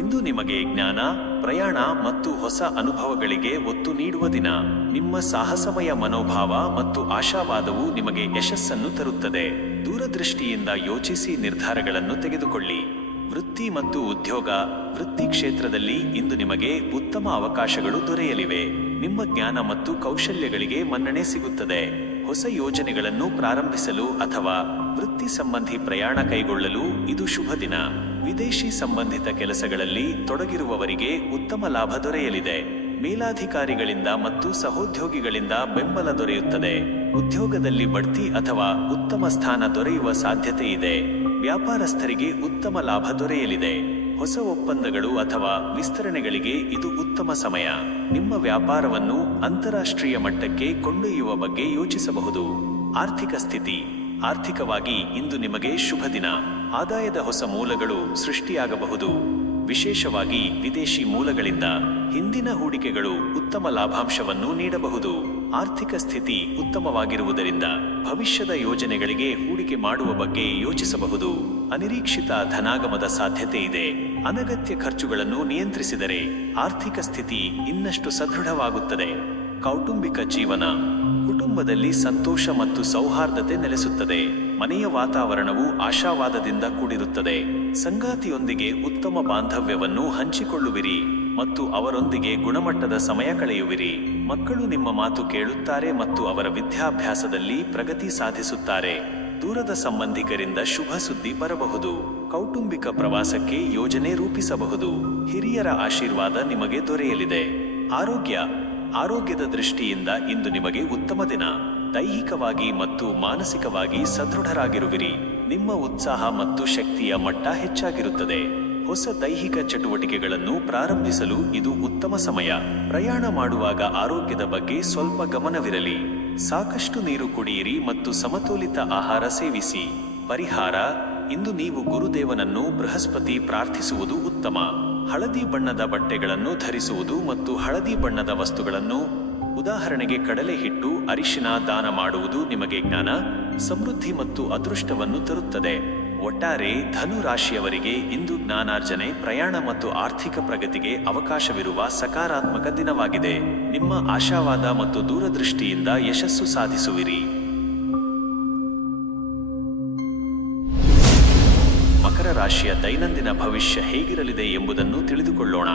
ಇಂದು ನಿಮಗೆ ಜ್ಞಾನ, ಪ್ರಯಾಣ ಮತ್ತು ಹೊಸ ಅನುಭವಗಳಿಗೆ ಒತ್ತು ನೀಡುವ ದಿನ. ನಿಮ್ಮ ಸಾಹಸಮಯ ಮನೋಭಾವ ಮತ್ತು ಆಶಾವಾದವು ನಿಮಗೆ ಯಶಸ್ಸನ್ನು ತರುತ್ತದೆ. ದೂರದೃಷ್ಟಿಯಿಂದ ಯೋಚಿಸಿ ನಿರ್ಧಾರಗಳನ್ನು ತೆಗೆದುಕೊಳ್ಳಿ. ವೃತ್ತಿ ಮತ್ತು ಉದ್ಯೋಗ. ವೃತ್ತಿ ಕ್ಷೇತ್ರದಲ್ಲಿ ಇಂದು ನಿಮಗೆ ಉತ್ತಮ ಅವಕಾಶಗಳು ದೊರೆಯಲಿವೆ. ನಿಮ್ಮ ಜ್ಞಾನ ಮತ್ತು ಕೌಶಲ್ಯಗಳಿಗೆ ಮನ್ನಣೆ ಸಿಗುತ್ತದೆ. ಹೊಸ ಯೋಜನೆಗಳನ್ನು ಪ್ರಾರಂಭಿಸಲು ಅಥವಾ ವೃತ್ತಿ ಸಂಬಂಧಿ ಪ್ರಯಾಣ ಕೈಗೊಳ್ಳಲು ಇದು ಶುಭ ದಿನ. ವಿದೇಶಿ ಸಂಬಂಧಿತ ಕೆಲಸಗಳಲ್ಲಿ ತೊಡಗಿರುವವರಿಗೆ ಉತ್ತಮ ಲಾಭ ದೊರೆಯಲಿದೆ. ಮೇಲಾಧಿಕಾರಿಗಳಿಂದ ಮತ್ತು ಸಹೋದ್ಯೋಗಿಗಳಿಂದ ಬೆಂಬಲ ದೊರೆಯುತ್ತದೆ. ಉದ್ಯೋಗದಲ್ಲಿ ಬಡ್ತಿ ಅಥವಾ ಉತ್ತಮ ಸ್ಥಾನ ದೊರೆಯುವ ಸಾಧ್ಯತೆ ಇದೆ. ವ್ಯಾಪಾರಸ್ಥರಿಗೆ ಉತ್ತಮ ಲಾಭ ದೊರೆಯಲಿದೆ. ಹೊಸ ಒಪ್ಪಂದಗಳು ಅಥವಾ ವಿಸ್ತರಣೆಗಳಿಗೆ ಇದು ಉತ್ತಮ ಸಮಯ. ನಿಮ್ಮ ವ್ಯಾಪಾರವನ್ನು ಅಂತಾರಾಷ್ಟ್ರೀಯ ಮಟ್ಟಕ್ಕೆ ಕೊಂಡೊಯ್ಯುವ ಬಗ್ಗೆ ಯೋಚಿಸಬಹುದು. ಆರ್ಥಿಕ ಸ್ಥಿತಿ. ಆರ್ಥಿಕವಾಗಿ ಇಂದು ನಿಮಗೆ ಶುಭ ದಿನ. ಆದಾಯದ ಹೊಸ ಮೂಲಗಳು ಸೃಷ್ಟಿಯಾಗಬಹುದು. ವಿಶೇಷವಾಗಿ ವಿದೇಶಿ ಮೂಲಗಳಿಂದ ಹಿಂದಿನ ಹೂಡಿಕೆಗಳು ಉತ್ತಮ ಲಾಭಾಂಶವನ್ನು ನೀಡಬಹುದು. ಆರ್ಥಿಕ ಸ್ಥಿತಿ ಉತ್ತಮವಾಗಿರುವುದರಿಂದ ಭವಿಷ್ಯದ ಯೋಜನೆಗಳಿಗೆ ಹೂಡಿಕೆ ಮಾಡುವ ಬಗ್ಗೆ ಯೋಚಿಸಬಹುದು. ಅನಿರೀಕ್ಷಿತ ಧನಾಗಮದ ಸಾಧ್ಯತೆ ಇದೆ. ಅನಗತ್ಯ ಖರ್ಚುಗಳನ್ನು ನಿಯಂತ್ರಿಸಿದರೆ ಆರ್ಥಿಕ ಸ್ಥಿತಿ ಇನ್ನಷ್ಟು ಸದೃಢವಾಗುತ್ತದೆ. ಕೌಟುಂಬಿಕ ಜೀವನ. ಕುಟುಂಬದಲ್ಲಿ ಸಂತೋಷ ಮತ್ತು ಸೌಹಾರ್ದತೆ ನೆಲೆಸುತ್ತದೆ. ಮನೆಯ ವಾತಾವರಣವು ಆಶಾವಾದದಿಂದ ಕೂಡಿರುತ್ತದೆ. ಸಂಗಾತಿಯೊಂದಿಗೆ ಉತ್ತಮ ಬಾಂಧವ್ಯವನ್ನು ಹಂಚಿಕೊಳ್ಳುವಿರಿ ಮತ್ತು ಅವರೊಂದಿಗೆ ಗುಣಮಟ್ಟದ ಸಮಯ ಕಳೆಯುವಿರಿ. ಮಕ್ಕಳು ನಿಮ್ಮ ಮಾತು ಕೇಳುತ್ತಾರೆ ಮತ್ತು ಅವರ ವಿದ್ಯಾಭ್ಯಾಸದಲ್ಲಿ ಪ್ರಗತಿ ಸಾಧಿಸುತ್ತಾರೆ. ದೂರದ ಸಂಬಂಧಿಕರಿಂದ ಶುಭ ಸುದ್ದಿ ಬರಬಹುದು. ಕೌಟುಂಬಿಕ ಪ್ರವಾಸಕ್ಕೆ ಯೋಜನೆ ರೂಪಿಸಬಹುದು. ಹಿರಿಯರ ಆಶೀರ್ವಾದ ನಿಮಗೆ ದೊರೆಯಲಿದೆ. ಆರೋಗ್ಯದ ದೃಷ್ಟಿಯಿಂದ ಇಂದು ನಿಮಗೆ ಉತ್ತಮ ದಿನ. ದೈಹಿಕವಾಗಿ ಮತ್ತು ಮಾನಸಿಕವಾಗಿ ಸದೃಢರಾಗಿರುವಿರಿ. ನಿಮ್ಮ ಉತ್ಸಾಹ ಮತ್ತು ಶಕ್ತಿಯ ಮಟ್ಟ ಹೆಚ್ಚಾಗಿರುತ್ತದೆ. ಹೊಸ ದೈಹಿಕ ಚಟುವಟಿಕೆಗಳನ್ನು ಪ್ರಾರಂಭಿಸಲು ಇದು ಉತ್ತಮ ಸಮಯ. ಪ್ರಯಾಣ ಮಾಡುವಾಗ ಆರೋಗ್ಯದ ಬಗ್ಗೆ ಸ್ವಲ್ಪ ಗಮನವಿರಲಿ. ಸಾಕಷ್ಟು ನೀರು ಕುಡಿಯಿರಿ ಮತ್ತು ಸಮತೋಲಿತ ಆಹಾರ ಸೇವಿಸಿ. ಪರಿಹಾರ. ಇಂದು ನೀವು ಗುರುದೇವನನ್ನು ಬೃಹಸ್ಪತಿ ಪ್ರಾರ್ಥಿಸುವುದು ಉತ್ತಮ. ಹಳದಿ ಬಣ್ಣದ ಬಟ್ಟೆಗಳನ್ನು ಧರಿಸುವುದು ಮತ್ತು ಹಳದಿ ಬಣ್ಣದ ವಸ್ತುಗಳನ್ನು, ಉದಾಹರಣೆಗೆ ಕಡಲೆ ಹಿಟ್ಟು, ಅರಿಶಿನ ದಾನ ಮಾಡುವುದು ನಿಮಗೆ ಜ್ಞಾನ, ಸಮೃದ್ಧಿ ಮತ್ತು ಅದೃಷ್ಟವನ್ನು ತರುತ್ತದೆ. ಒಟ್ಟಾರೆ ಧನು ರಾಶಿಯವರಿಗೆ ಇಂದು ಜ್ಞಾನಾರ್ಜನೆ, ಪ್ರಯಾಣ ಮತ್ತು ಆರ್ಥಿಕ ಪ್ರಗತಿಗೆ ಅವಕಾಶವಿರುವ ಸಕಾರಾತ್ಮಕ ದಿನವಾಗಿದೆ. ನಿಮ್ಮ ಆಶಾವಾದ ಮತ್ತು ದೂರದೃಷ್ಟಿಯಿಂದ ಯಶಸ್ಸು ಸಾಧಿಸುವಿರಿ. ಮಕರ ರಾಶಿಯ ದೈನಂದಿನ ಭವಿಷ್ಯ ಹೇಗಿರಲಿದೆ ಎಂಬುದನ್ನು ತಿಳಿದುಕೊಳ್ಳೋಣ.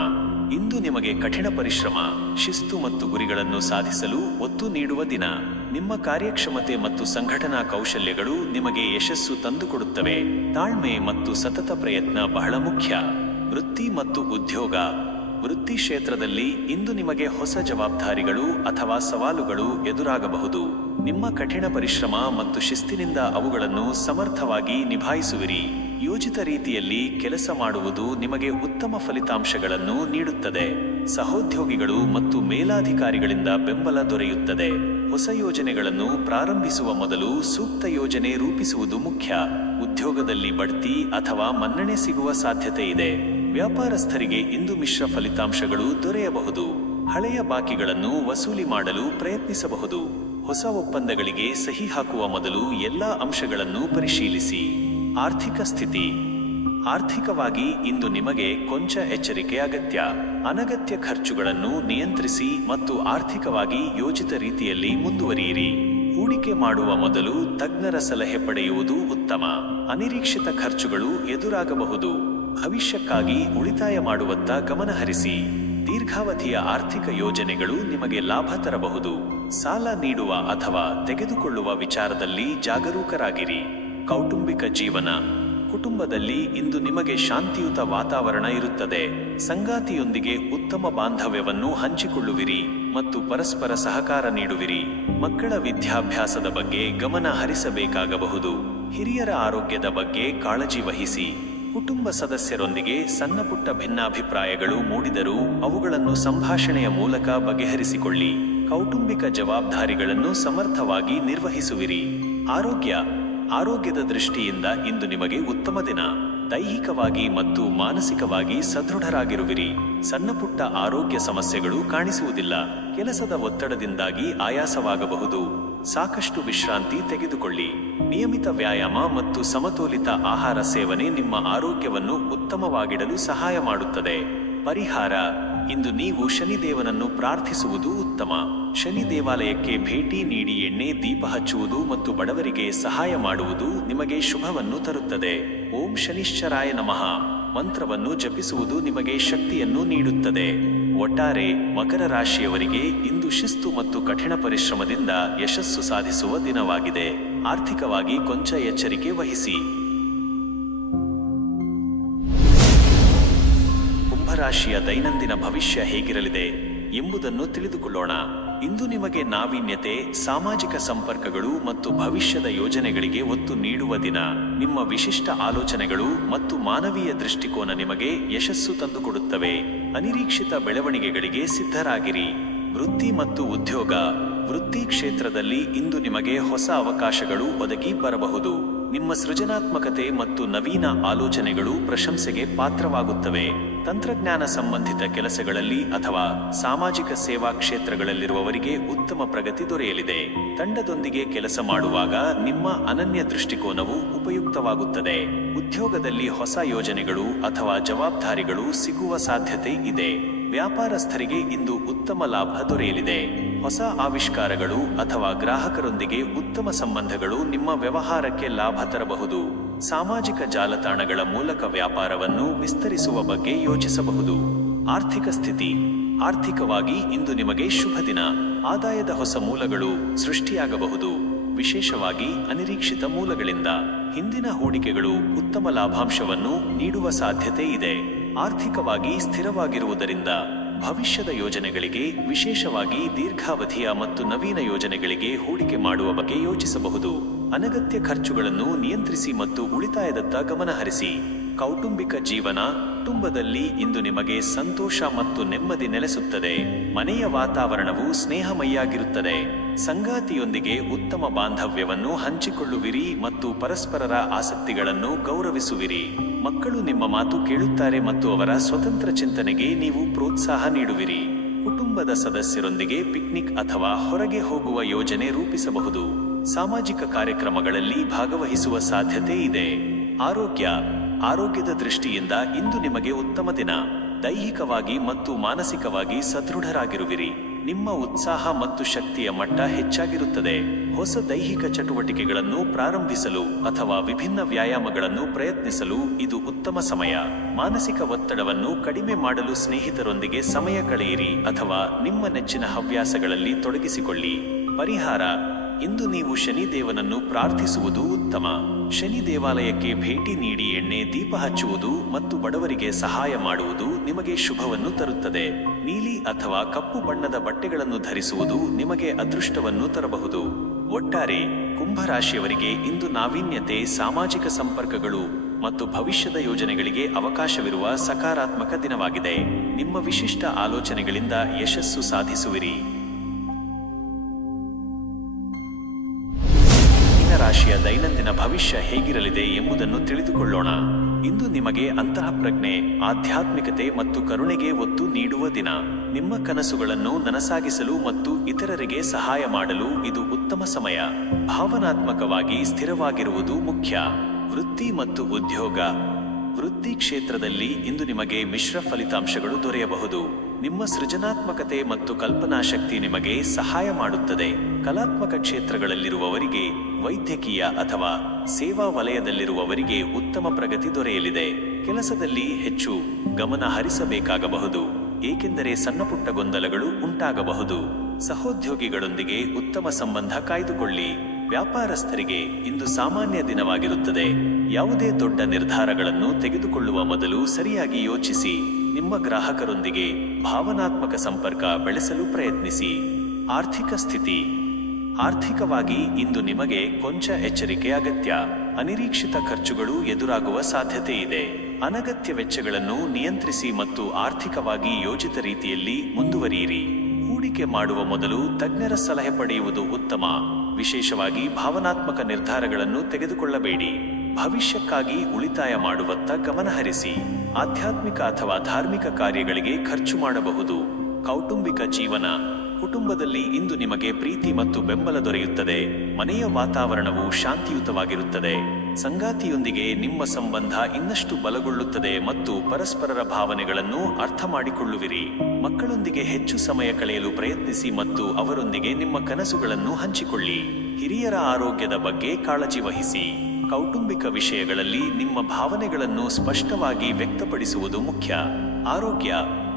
ಇಂದು ನಿಮಗೆ ಕಠಿಣ ಪರಿಶ್ರಮ, ಶಿಸ್ತು ಮತ್ತು ಗುರಿಗಳನ್ನು ಸಾಧಿಸಲು ಒತ್ತು ನೀಡುವ ದಿನ. ನಿಮ್ಮ ಕಾರ್ಯಕ್ಷಮತೆ ಮತ್ತು ಸಂಘಟನಾ ಕೌಶಲ್ಯಗಳು ನಿಮಗೆ ಯಶಸ್ಸು ತಂದುಕೊಡುತ್ತವೆ. ತಾಳ್ಮೆ ಮತ್ತು ಸತತ ಪ್ರಯತ್ನ ಬಹಳ ಮುಖ್ಯ. ವೃತ್ತಿ ಮತ್ತು ಉದ್ಯೋಗ. ವೃತ್ತಿ ಕ್ಷೇತ್ರದಲ್ಲಿ ಇಂದು ನಿಮಗೆ ಹೊಸ ಜವಾಬ್ದಾರಿಗಳು ಅಥವಾ ಸವಾಲುಗಳು ಎದುರಾಗಬಹುದು. ನಿಮ್ಮ ಕಠಿಣ ಪರಿಶ್ರಮ ಮತ್ತು ಶಿಸ್ತಿನಿಂದ ಅವುಗಳನ್ನು ಸಮರ್ಥವಾಗಿ ನಿಭಾಯಿಸುವಿರಿ. ಯೋಜಿತ ರೀತಿಯಲ್ಲಿ ಕೆಲಸ ಮಾಡುವುದು ನಿಮಗೆ ಉತ್ತಮ ಫಲಿತಾಂಶಗಳನ್ನು ನೀಡುತ್ತದೆ. ಸಹೋದ್ಯೋಗಿಗಳು ಮತ್ತು ಮೇಲಾಧಿಕಾರಿಗಳಿಂದ ಬೆಂಬಲ ದೊರೆಯುತ್ತದೆ. ಹೊಸ ಯೋಜನೆಗಳನ್ನು ಪ್ರಾರಂಭಿಸುವ ಮೊದಲು ಸೂಕ್ತ ಯೋಜನೆ ರೂಪಿಸುವುದು ಮುಖ್ಯ. ಉದ್ಯೋಗದಲ್ಲಿ ಬಡ್ತಿ ಅಥವಾ ಮನ್ನಣೆ ಸಿಗುವ ಸಾಧ್ಯತೆ ಇದೆ. ವ್ಯಾಪಾರಸ್ಥರಿಗೆ ಇಂದು ಮಿಶ್ರ ಫಲಿತಾಂಶಗಳು ದೊರೆಯಬಹುದು. ಹಳೆಯ ಬಾಕಿಗಳನ್ನು ವಸೂಲಿ ಮಾಡಲು ಪ್ರಯತ್ನಿಸಬಹುದು. ಹೊಸ ಒಪ್ಪಂದಗಳಿಗೆ ಸಹಿ ಹಾಕುವ ಮೊದಲು ಎಲ್ಲಾ ಅಂಶಗಳನ್ನು ಪರಿಶೀಲಿಸಿ. ಆರ್ಥಿಕ ಸ್ಥಿತಿ. ಆರ್ಥಿಕವಾಗಿ ಇಂದು ನಿಮಗೆ ಕೊಂಚ ಎಚ್ಚರಿಕೆ ಅಗತ್ಯ. ಅನಗತ್ಯ ಖರ್ಚುಗಳನ್ನು ನಿಯಂತ್ರಿಸಿ ಮತ್ತು ಆರ್ಥಿಕವಾಗಿ ಯೋಜಿತ ರೀತಿಯಲ್ಲಿ ಮುಂದುವರಿಯಿರಿ. ಹೂಡಿಕೆ ಮಾಡುವ ಮೊದಲು ತಜ್ಞರ ಸಲಹೆ ಪಡೆಯುವುದು ಉತ್ತಮ. ಅನಿರೀಕ್ಷಿತ ಖರ್ಚುಗಳು ಎದುರಾಗಬಹುದು. ಭವಿಷ್ಯಕ್ಕಾಗಿ ಉಳಿತಾಯ ಮಾಡುವತ್ತ ಗಮನಹರಿಸಿ. ದೀರ್ಘಾವಧಿಯ ಆರ್ಥಿಕ ಯೋಜನೆಗಳು ನಿಮಗೆ ಲಾಭ ತರಬಹುದು. ಸಾಲ ನೀಡುವ ಅಥವಾ ತೆಗೆದುಕೊಳ್ಳುವ ವಿಚಾರದಲ್ಲಿ ಜಾಗರೂಕರಾಗಿರಿ. ಕೌಟುಂಬಿಕ ಜೀವನ. ಕುಟುಂಬದಲ್ಲಿ ಇಂದು ನಿಮಗೆ ಶಾಂತಿಯುತ ವಾತಾವರಣ ಇರುತ್ತದೆ. ಸಂಗಾತಿಯೊಂದಿಗೆ ಉತ್ತಮ ಬಾಂಧವ್ಯವನ್ನು ಹಂಚಿಕೊಳ್ಳುವಿರಿ ಮತ್ತು ಪರಸ್ಪರ ಸಹಕಾರ ನೀಡುವಿರಿ. ಮಕ್ಕಳ ವಿದ್ಯಾಭ್ಯಾಸದ ಬಗ್ಗೆ ಗಮನ ಹರಿಸಬೇಕಾಗಬಹುದು. ಹಿರಿಯರ ಆರೋಗ್ಯದ ಬಗ್ಗೆ ಕಾಳಜಿ ವಹಿಸಿ. ಕುಟುಂಬ ಸದಸ್ಯರೊಂದಿಗೆ ಸಣ್ಣಪುಟ್ಟ ಭಿನ್ನಾಭಿಪ್ರಾಯಗಳು ಮೂಡಿದರೂ ಅವುಗಳನ್ನು ಸಂಭಾಷಣೆಯ ಮೂಲಕ ಬಗೆಹರಿಸಿಕೊಳ್ಳಿ. ಕೌಟುಂಬಿಕ ಜವಾಬ್ದಾರಿಗಳನ್ನು ಸಮರ್ಥವಾಗಿ ನಿರ್ವಹಿಸುವಿರಿ. ಆರೋಗ್ಯದ ದೃಷ್ಟಿಯಿಂದ ಇಂದು ನಿಮಗೆ ಉತ್ತಮ ದಿನ. ದೈಹಿಕವಾಗಿ ಮತ್ತು ಮಾನಸಿಕವಾಗಿ ಸದೃಢರಾಗಿರುವಿರಿ. ಸಣ್ಣಪುಟ್ಟ ಆರೋಗ್ಯ ಸಮಸ್ಯೆಗಳು ಕಾಣಿಸುವುದಿಲ್ಲ. ಕೆಲಸದ ಒತ್ತಡದಿಂದಾಗಿ ಆಯಾಸವಾಗಬಹುದು. ಸಾಕಷ್ಟು ವಿಶ್ರಾಂತಿ ತೆಗೆದುಕೊಳ್ಳಿ. ನಿಯಮಿತ ವ್ಯಾಯಾಮ ಮತ್ತು ಸಮತೋಲಿತ ಆಹಾರ ಸೇವನೆ ನಿಮ್ಮ ಆರೋಗ್ಯವನ್ನು ಉತ್ತಮವಾಗಿಡಲು ಸಹಾಯ ಮಾಡುತ್ತದೆ. ಪರಿಹಾರ. ಇಂದು ನೀವು ಶನಿದೇವನನ್ನು ಪ್ರಾರ್ಥಿಸುವುದು ಉತ್ತಮ. ಶನಿ ದೇವಾಲಯಕ್ಕೆ ಭೇಟಿ ನೀಡಿ ಎಣ್ಣೆ ದೀಪ ಹಚ್ಚುವುದು ಮತ್ತು ಬಡವರಿಗೆ ಸಹಾಯ ಮಾಡುವುದು ನಿಮಗೆ ಶುಭವನ್ನು ತರುತ್ತದೆ. ಓಂ ಶನಿಶ್ಚರಾಯ ನಮಃ ಮಂತ್ರವನ್ನು ಜಪಿಸುವುದು ನಿಮಗೆ ಶಕ್ತಿಯನ್ನು ನೀಡುತ್ತದೆ. ಒಟ್ಟಾರೆ ಮಕರ ರಾಶಿಯವರಿಗೆ ಇಂದು ಶಿಸ್ತು ಮತ್ತು ಕಠಿಣ ಪರಿಶ್ರಮದಿಂದ ಯಶಸ್ಸು ಸಾಧಿಸುವ ದಿನವಾಗಿದೆ. ಆರ್ಥಿಕವಾಗಿ ಕೊಂಚ ಎಚ್ಚರಿಕೆ ವಹಿಸಿ. ಕುಂಭರಾಶಿಯ ದೈನಂದಿನ ಭವಿಷ್ಯ ಹೇಗಿರಲಿದೆ ಎಂಬುದನ್ನು ತಿಳಿದುಕೊಳ್ಳೋಣ. ಇಂದು ನಿಮಗೆ ನಾವೀನ್ಯತೆ, ಸಾಮಾಜಿಕ ಸಂಪರ್ಕಗಳು ಮತ್ತು ಭವಿಷ್ಯದ ಯೋಜನೆಗಳಿಗೆ ಒತ್ತು ನೀಡುವ ದಿನ. ನಿಮ್ಮ ವಿಶಿಷ್ಟ ಆಲೋಚನೆಗಳು ಮತ್ತು ಮಾನವೀಯ ದೃಷ್ಟಿಕೋನ ನಿಮಗೆ ಯಶಸ್ಸು ತಂದುಕೊಡುತ್ತವೆ. ಅನಿರೀಕ್ಷಿತ ಬೆಳವಣಿಗೆಗಳಿಗೆ ಸಿದ್ಧರಾಗಿರಿ. ವೃತ್ತಿ ಮತ್ತು ಉದ್ಯೋಗ. ವೃತ್ತಿ ಕ್ಷೇತ್ರದಲ್ಲಿ ಇಂದು ನಿಮಗೆ ಹೊಸ ಅವಕಾಶಗಳು ಒದಗಿ ಬರಬಹುದು. ನಿಮ್ಮ ಸೃಜನಾತ್ಮಕತೆ ಮತ್ತು ನವೀನ ಆಲೋಚನೆಗಳು ಪ್ರಶಂಸೆಗೆ ಪಾತ್ರವಾಗುತ್ತವೆ. ತಂತ್ರಜ್ಞಾನ ಸಂಬಂಧಿತ ಕೆಲಸಗಳಲ್ಲಿ ಅಥವಾ ಸಾಮಾಜಿಕ ಸೇವಾ ಕ್ಷೇತ್ರಗಳಲ್ಲಿರುವವರಿಗೆ ಉತ್ತಮ ಪ್ರಗತಿ ದೊರೆಯಲಿದೆ. ತಂಡದೊಂದಿಗೆ ಕೆಲಸ ಮಾಡುವಾಗ ನಿಮ್ಮ ಅನನ್ಯ ದೃಷ್ಟಿಕೋನವು ಉಪಯುಕ್ತವಾಗುತ್ತದೆ. ಉದ್ಯೋಗದಲ್ಲಿ ಹೊಸ ಯೋಜನೆಗಳು ಅಥವಾ ಜವಾಬ್ದಾರಿಗಳು ಸಿಗುವ ಸಾಧ್ಯತೆ ಇದೆ. ವ್ಯಾಪಾರಸ್ಥರಿಗೆ ಇಂದು ಉತ್ತಮ ಲಾಭ ದೊರೆಯಲಿದೆ. ಹೊಸ ಆವಿಷ್ಕಾರಗಳು ಅಥವಾ ಗ್ರಾಹಕರೊಂದಿಗೆ ಉತ್ತಮ ಸಂಬಂಧಗಳು ನಿಮ್ಮ ವ್ಯವಹಾರಕ್ಕೆ ಲಾಭ ತರಬಹುದು. ಸಾಮಾಜಿಕ ಜಾಲತಾಣಗಳ ಮೂಲಕ ವ್ಯಾಪಾರವನ್ನು ವಿಸ್ತರಿಸುವ ಬಗ್ಗೆ ಯೋಚಿಸಬಹುದು. ಆರ್ಥಿಕ ಸ್ಥಿತಿ. ಆರ್ಥಿಕವಾಗಿ ಇಂದು ನಿಮಗೆ ಶುಭ ದಿನ. ಆದಾಯದ ಹೊಸ ಮೂಲಗಳು ಸೃಷ್ಟಿಯಾಗಬಹುದು, ವಿಶೇಷವಾಗಿ ಅನಿರೀಕ್ಷಿತ ಮೂಲಗಳಿಂದ. ಹಿಂದಿನ ಹೂಡಿಕೆಗಳು ಉತ್ತಮ ಲಾಭಾಂಶವನ್ನು ನೀಡುವ ಸಾಧ್ಯತೆ ಇದೆ. ಆರ್ಥಿಕವಾಗಿ ಸ್ಥಿರವಾಗಿರುವುದರಿಂದ ಭವಿಷ್ಯದ ಯೋಜನೆಗಳಿಗೆ, ವಿಶೇಷವಾಗಿ ದೀರ್ಘಾವಧಿಯ ಮತ್ತು ನವೀನ ಯೋಜನೆಗಳಿಗೆ ಹೂಡಿಕೆ ಮಾಡುವ ಬಗ್ಗೆ ಯೋಚಿಸಬಹುದು. ಅನಗತ್ಯ ಖರ್ಚುಗಳನ್ನು ನಿಯಂತ್ರಿಸಿ ಮತ್ತು ಉಳಿತಾಯದತ್ತ ಗಮನ ಹರಿಸಿ. ಕೌಟುಂಬಿಕ ಜೀವನ. ಕುಟುಂಬದಲ್ಲಿ ಇಂದು ನಿಮಗೆ ಸಂತೋಷ ಮತ್ತು ನೆಮ್ಮದಿ ನೆಲೆಸುತ್ತದೆ. ಮನೆಯ ವಾತಾವರಣವು ಸ್ನೇಹಮಯಿಯಾಗಿರುತ್ತದೆ. ಸಂಗಾತಿಯೊಂದಿಗೆ ಉತ್ತಮ ಬಾಂಧವ್ಯವನ್ನು ಹಂಚಿಕೊಳ್ಳುವಿರಿ ಮತ್ತು ಪರಸ್ಪರರ ಆಸಕ್ತಿಗಳನ್ನು ಗೌರವಿಸುವಿರಿ. ಮಕ್ಕಳು ನಿಮ್ಮ ಮಾತು ಕೇಳುತ್ತಾರೆ ಮತ್ತು ಅವರ ಸ್ವತಂತ್ರ ಚಿಂತನೆಗೆ ನೀವು ಪ್ರೋತ್ಸಾಹ ನೀಡುವಿರಿ. ಕುಟುಂಬದ ಸದಸ್ಯರೊಂದಿಗೆ ಪಿಕ್ನಿಕ್ ಅಥವಾ ಹೊರಗೆ ಹೋಗುವ ಯೋಜನೆ ರೂಪಿಸಬಹುದು. ಸಾಮಾಜಿಕ ಕಾರ್ಯಕ್ರಮಗಳಲ್ಲಿ ಭಾಗವಹಿಸುವ ಸಾಧ್ಯತೆ ಇದೆ. ಆರೋಗ್ಯ. ಆರೋಗ್ಯದ ದೃಷ್ಟಿಯಿಂದ ಇಂದು ನಿಮಗೆ ಉತ್ತಮ ದಿನ. ದೈಹಿಕವಾಗಿ ಮತ್ತು ಮಾನಸಿಕವಾಗಿ ಸದೃಢರಾಗಿರುವಿರಿ. ನಿಮ್ಮ ಉತ್ಸಾಹ ಮತ್ತು ಶಕ್ತಿಯ ಮಟ್ಟ ಹೆಚ್ಚಾಗಿರುತ್ತದೆ. ಹೊಸ ದೈಹಿಕ ಚಟುವಟಿಕೆಗಳನ್ನು ಪ್ರಾರಂಭಿಸಲು ಅಥವಾ ವಿಭಿನ್ನ ವ್ಯಾಯಾಮಗಳನ್ನು ಪ್ರಯತ್ನಿಸಲು ಇದು ಉತ್ತಮ ಸಮಯ. ಮಾನಸಿಕ ಒತ್ತಡವನ್ನು ಕಡಿಮೆ ಮಾಡಲು ಸ್ನೇಹಿತರೊಂದಿಗೆ ಸಮಯ ಕಳೆಯಿರಿ ಅಥವಾ ನಿಮ್ಮ ನೆಚ್ಚಿನ ಹವ್ಯಾಸಗಳಲ್ಲಿ ತೊಡಗಿಸಿಕೊಳ್ಳಿ. ಪರಿಹಾರ. ಇಂದು ನೀವು ಶನಿದೇವನನ್ನು ಪ್ರಾರ್ಥಿಸುವುದು ಉತ್ತಮ. ಶನಿ ದೇವಾಲಯಕ್ಕೆ ಭೇಟಿ ನೀಡಿ ಎಣ್ಣೆ ದೀಪ ಹಚ್ಚುವುದು ಮತ್ತು ಬಡವರಿಗೆ ಸಹಾಯ ಮಾಡುವುದು ನಿಮಗೆ ಶುಭವನ್ನು ತರುತ್ತದೆ. ನೀಲಿ ಅಥವಾ ಕಪ್ಪು ಬಣ್ಣದ ಬಟ್ಟೆಗಳನ್ನು ಧರಿಸುವುದು ನಿಮಗೆ ಅದೃಷ್ಟವನ್ನು ತರಬಹುದು. ಒಟ್ಟಾರೆ ಕುಂಭರಾಶಿಯವರಿಗೆ ಇಂದು ನಾವೀನ್ಯತೆ, ಸಾಮಾಜಿಕ ಸಂಪರ್ಕಗಳು ಮತ್ತು ಭವಿಷ್ಯದ ಯೋಜನೆಗಳಿಗೆ ಅವಕಾಶವಿರುವ ಸಕಾರಾತ್ಮಕ ದಿನವಾಗಿದೆ. ನಿಮ್ಮ ವಿಶಿಷ್ಟ ಆಲೋಚನೆಗಳಿಂದ ಯಶಸ್ಸು ಸಾಧಿಸುವಿರಿ. ರಾಶಿಯ ದೈನಂದಿನ ಭವಿಷ್ಯ ಹೇಗಿರಲಿದೆ ಎಂಬುದನ್ನು ತಿಳಿದುಕೊಳ್ಳೋಣ. ಇಂದು ನಿಮಗೆ ಅಂತಃಪ್ರಜ್ಞೆ, ಆಧ್ಯಾತ್ಮಿಕತೆ ಮತ್ತು ಕರುಣೆಗೆ ಒತ್ತು ನೀಡುವ ದಿನ. ನಿಮ್ಮ ಕನಸುಗಳನ್ನು ನನಸಾಗಿಸಲು ಮತ್ತು ಇತರರಿಗೆ ಸಹಾಯ ಮಾಡಲು ಇದು ಉತ್ತಮ ಸಮಯ. ಭಾವನಾತ್ಮಕವಾಗಿ ಸ್ಥಿರವಾಗಿರುವುದು ಮುಖ್ಯ. ವೃತ್ತಿ ಮತ್ತು ಉದ್ಯೋಗ. ವೃತ್ತಿ ಕ್ಷೇತ್ರದಲ್ಲಿ ಇಂದು ನಿಮಗೆ ಮಿಶ್ರ ಫಲಿತಾಂಶಗಳು ದೊರೆಯಬಹುದು. ನಿಮ್ಮ ಸೃಜನಾತ್ಮಕತೆ ಮತ್ತು ಕಲ್ಪನಾ ಶಕ್ತಿ ನಿಮಗೆ ಸಹಾಯ ಮಾಡುತ್ತದೆ. ಕಲಾತ್ಮಕ ಕ್ಷೇತ್ರಗಳಲ್ಲಿರುವವರಿಗೆ, ವೈದ್ಯಕೀಯ ಅಥವಾ ಸೇವಾ ವಲಯದಲ್ಲಿರುವವರಿಗೆ ಉತ್ತಮ ಪ್ರಗತಿ ದೊರೆಯಲಿದೆ. ಕೆಲಸದಲ್ಲಿ ಹೆಚ್ಚು ಗಮನ ಹರಿಸಬೇಕಾಗಬಹುದು, ಏಕೆಂದರೆ ಸಣ್ಣಪುಟ್ಟ ಗೊಂದಲಗಳು ಉಂಟಾಗಬಹುದು. ಸಹೋದ್ಯೋಗಿಗಳೊಂದಿಗೆ ಉತ್ತಮ ಸಂಬಂಧ ಕಾಯ್ದುಕೊಳ್ಳಿ. ವ್ಯಾಪಾರಸ್ಥರಿಗೆ ಇಂದು ಸಾಮಾನ್ಯ ದಿನವಾಗಿರುತ್ತದೆ. ಯಾವುದೇ ದೊಡ್ಡ ನಿರ್ಧಾರಗಳನ್ನು ತೆಗೆದುಕೊಳ್ಳುವ ಮೊದಲು ಸರಿಯಾಗಿ ಯೋಚಿಸಿ. ನಿಮ್ಮ ಗ್ರಾಹಕರೊಂದಿಗೆ ಭಾವನಾತ್ಮಕ ಸಂಪರ್ಕ ಬೆಳೆಸಲು ಪ್ರಯತ್ನಿಸಿ. ಆರ್ಥಿಕ ಸ್ಥಿತಿ. ಆರ್ಥಿಕವಾಗಿ ಇಂದು ನಿಮಗೆ ಕೊಂಚ ಎಚ್ಚರಿಕೆ ಅಗತ್ಯ. ಅನಿರೀಕ್ಷಿತ ಖರ್ಚುಗಳು ಎದುರಾಗುವ ಸಾಧ್ಯತೆ ಇದೆ. ಅನಗತ್ಯ ವೆಚ್ಚಗಳನ್ನು ನಿಯಂತ್ರಿಸಿ ಮತ್ತು ಆರ್ಥಿಕವಾಗಿ ಯೋಜಿತ ರೀತಿಯಲ್ಲಿ ಮುಂದುವರಿಯಿರಿ. ಹೂಡಿಕೆ ಮಾಡುವ ಮೊದಲು ತಜ್ಞರ ಸಲಹೆ ಪಡೆಯುವುದು ಉತ್ತಮ. ವಿಶೇಷವಾಗಿ ಭಾವನಾತ್ಮಕ ನಿರ್ಧಾರಗಳನ್ನು ತೆಗೆದುಕೊಳ್ಳಬೇಡಿ. ಭವಿಷ್ಯಕ್ಕಾಗಿ ಉಳಿತಾಯ ಮಾಡುವತ್ತ ಗಮನಹರಿಸಿ. ಆಧ್ಯಾತ್ಮಿಕ ಅಥವಾ ಧಾರ್ಮಿಕ ಕಾರ್ಯಗಳಿಗೆ ಖರ್ಚು ಮಾಡಬಹುದು. ಕೌಟುಂಬಿಕ ಜೀವನ. ಕುಟುಂಬದಲ್ಲಿ ಇಂದು ನಿಮಗೆ ಪ್ರೀತಿ ಮತ್ತು ಬೆಂಬಲ ದೊರೆಯುತ್ತದೆ. ಮನೆಯ ವಾತಾವರಣವು ಶಾಂತಿಯುತವಾಗಿರುತ್ತದೆ. ಸಂಗಾತಿಯೊಂದಿಗೆ ನಿಮ್ಮ ಸಂಬಂಧ ಇನ್ನಷ್ಟು ಬಲಗೊಳ್ಳುತ್ತದೆ ಮತ್ತು ಪರಸ್ಪರರ ಭಾವನೆಗಳನ್ನು ಅರ್ಥ ಮಾಡಿಕೊಳ್ಳುವಿರಿ. ಮಕ್ಕಳೊಂದಿಗೆ ಹೆಚ್ಚು ಸಮಯ ಕಳೆಯಲು ಪ್ರಯತ್ನಿಸಿ ಮತ್ತು ಅವರೊಂದಿಗೆ ನಿಮ್ಮ ಕನಸುಗಳನ್ನು ಹಂಚಿಕೊಳ್ಳಿ. ಹಿರಿಯರ ಆರೋಗ್ಯದ ಬಗ್ಗೆ ಕಾಳಜಿ ವಹಿಸಿ. ಕೌಟುಂಬಿಕ ವಿಷಯಗಳಲ್ಲಿ ನಿಮ್ಮ ಭಾವನೆಗಳನ್ನು ಸ್ಪಷ್ಟವಾಗಿ ವ್ಯಕ್ತಪಡಿಸುವುದು ಮುಖ್ಯ.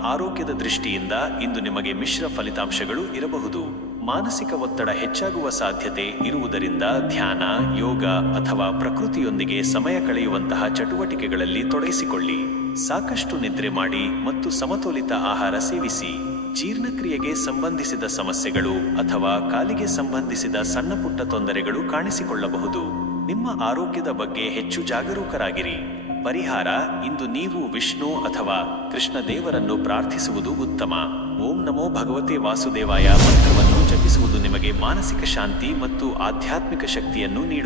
ಆರೋಗ್ಯದ ದೃಷ್ಟಿಯಿಂದ ಇಂದು ನಿಮಗೆ ಮಿಶ್ರ ಫಲಿತಾಂಶಗಳು ಇರಬಹುದು. ಮಾನಸಿಕ ಒತ್ತಡ ಹೆಚ್ಚಾಗುವ ಸಾಧ್ಯತೆ ಇರುವುದರಿಂದ ಧ್ಯಾನ, ಯೋಗ ಅಥವಾ ಪ್ರಕೃತಿಯೊಂದಿಗೆ ಸಮಯ ಕಳೆಯುವಂತಹ ಚಟುವಟಿಕೆಗಳಲ್ಲಿ ತೊಡಗಿಸಿಕೊಳ್ಳಿ. ಸಾಕಷ್ಟು ನಿದ್ರೆ ಮಾಡಿ ಮತ್ತು ಸಮತೋಲಿತ ಆಹಾರ ಸೇವಿಸಿ. ಜೀರ್ಣಕ್ರಿಯೆಗೆ ಸಂಬಂಧಿಸಿದ ಸಮಸ್ಯೆಗಳು ಅಥವಾ ಕಾಲಿಗೆ ಸಂಬಂಧಿಸಿದ ಸಣ್ಣಪುಟ್ಟ ತೊಂದರೆಗಳು ಕಾಣಿಸಿಕೊಳ್ಳಬಹುದು. ನಿಮ್ಮ ಆರೋಗ್ಯದ ಬಗ್ಗೆ ಹೆಚ್ಚು ಜಾಗರೂಕರಾಗಿರಿ. ಪರಿಹಾರ: ಇಂದು ನೀವು ವಿಷ್ಣು ಅಥವಾ ಕೃಷ್ಣ ದೇವರನ್ನು ಪ್ರಾರ್ಥಿಸುವುದು ಉತ್ತಮ. ಓಂ ನಮೋ ಭಗವತೆ ವಾಸುದೇವಾಯ ಮಂತ್ರವನ್ನು ಜಪಿಸುವುದು ನಿಮಗೆ ಮಾನಸಿಕ ಶಾಂತಿ ಮತ್ತು ಆಧ್ಯಾತ್ಮಿಕ ಶಕ್ತಿಯನ್ನು ನೀಡುತ್ತದೆ.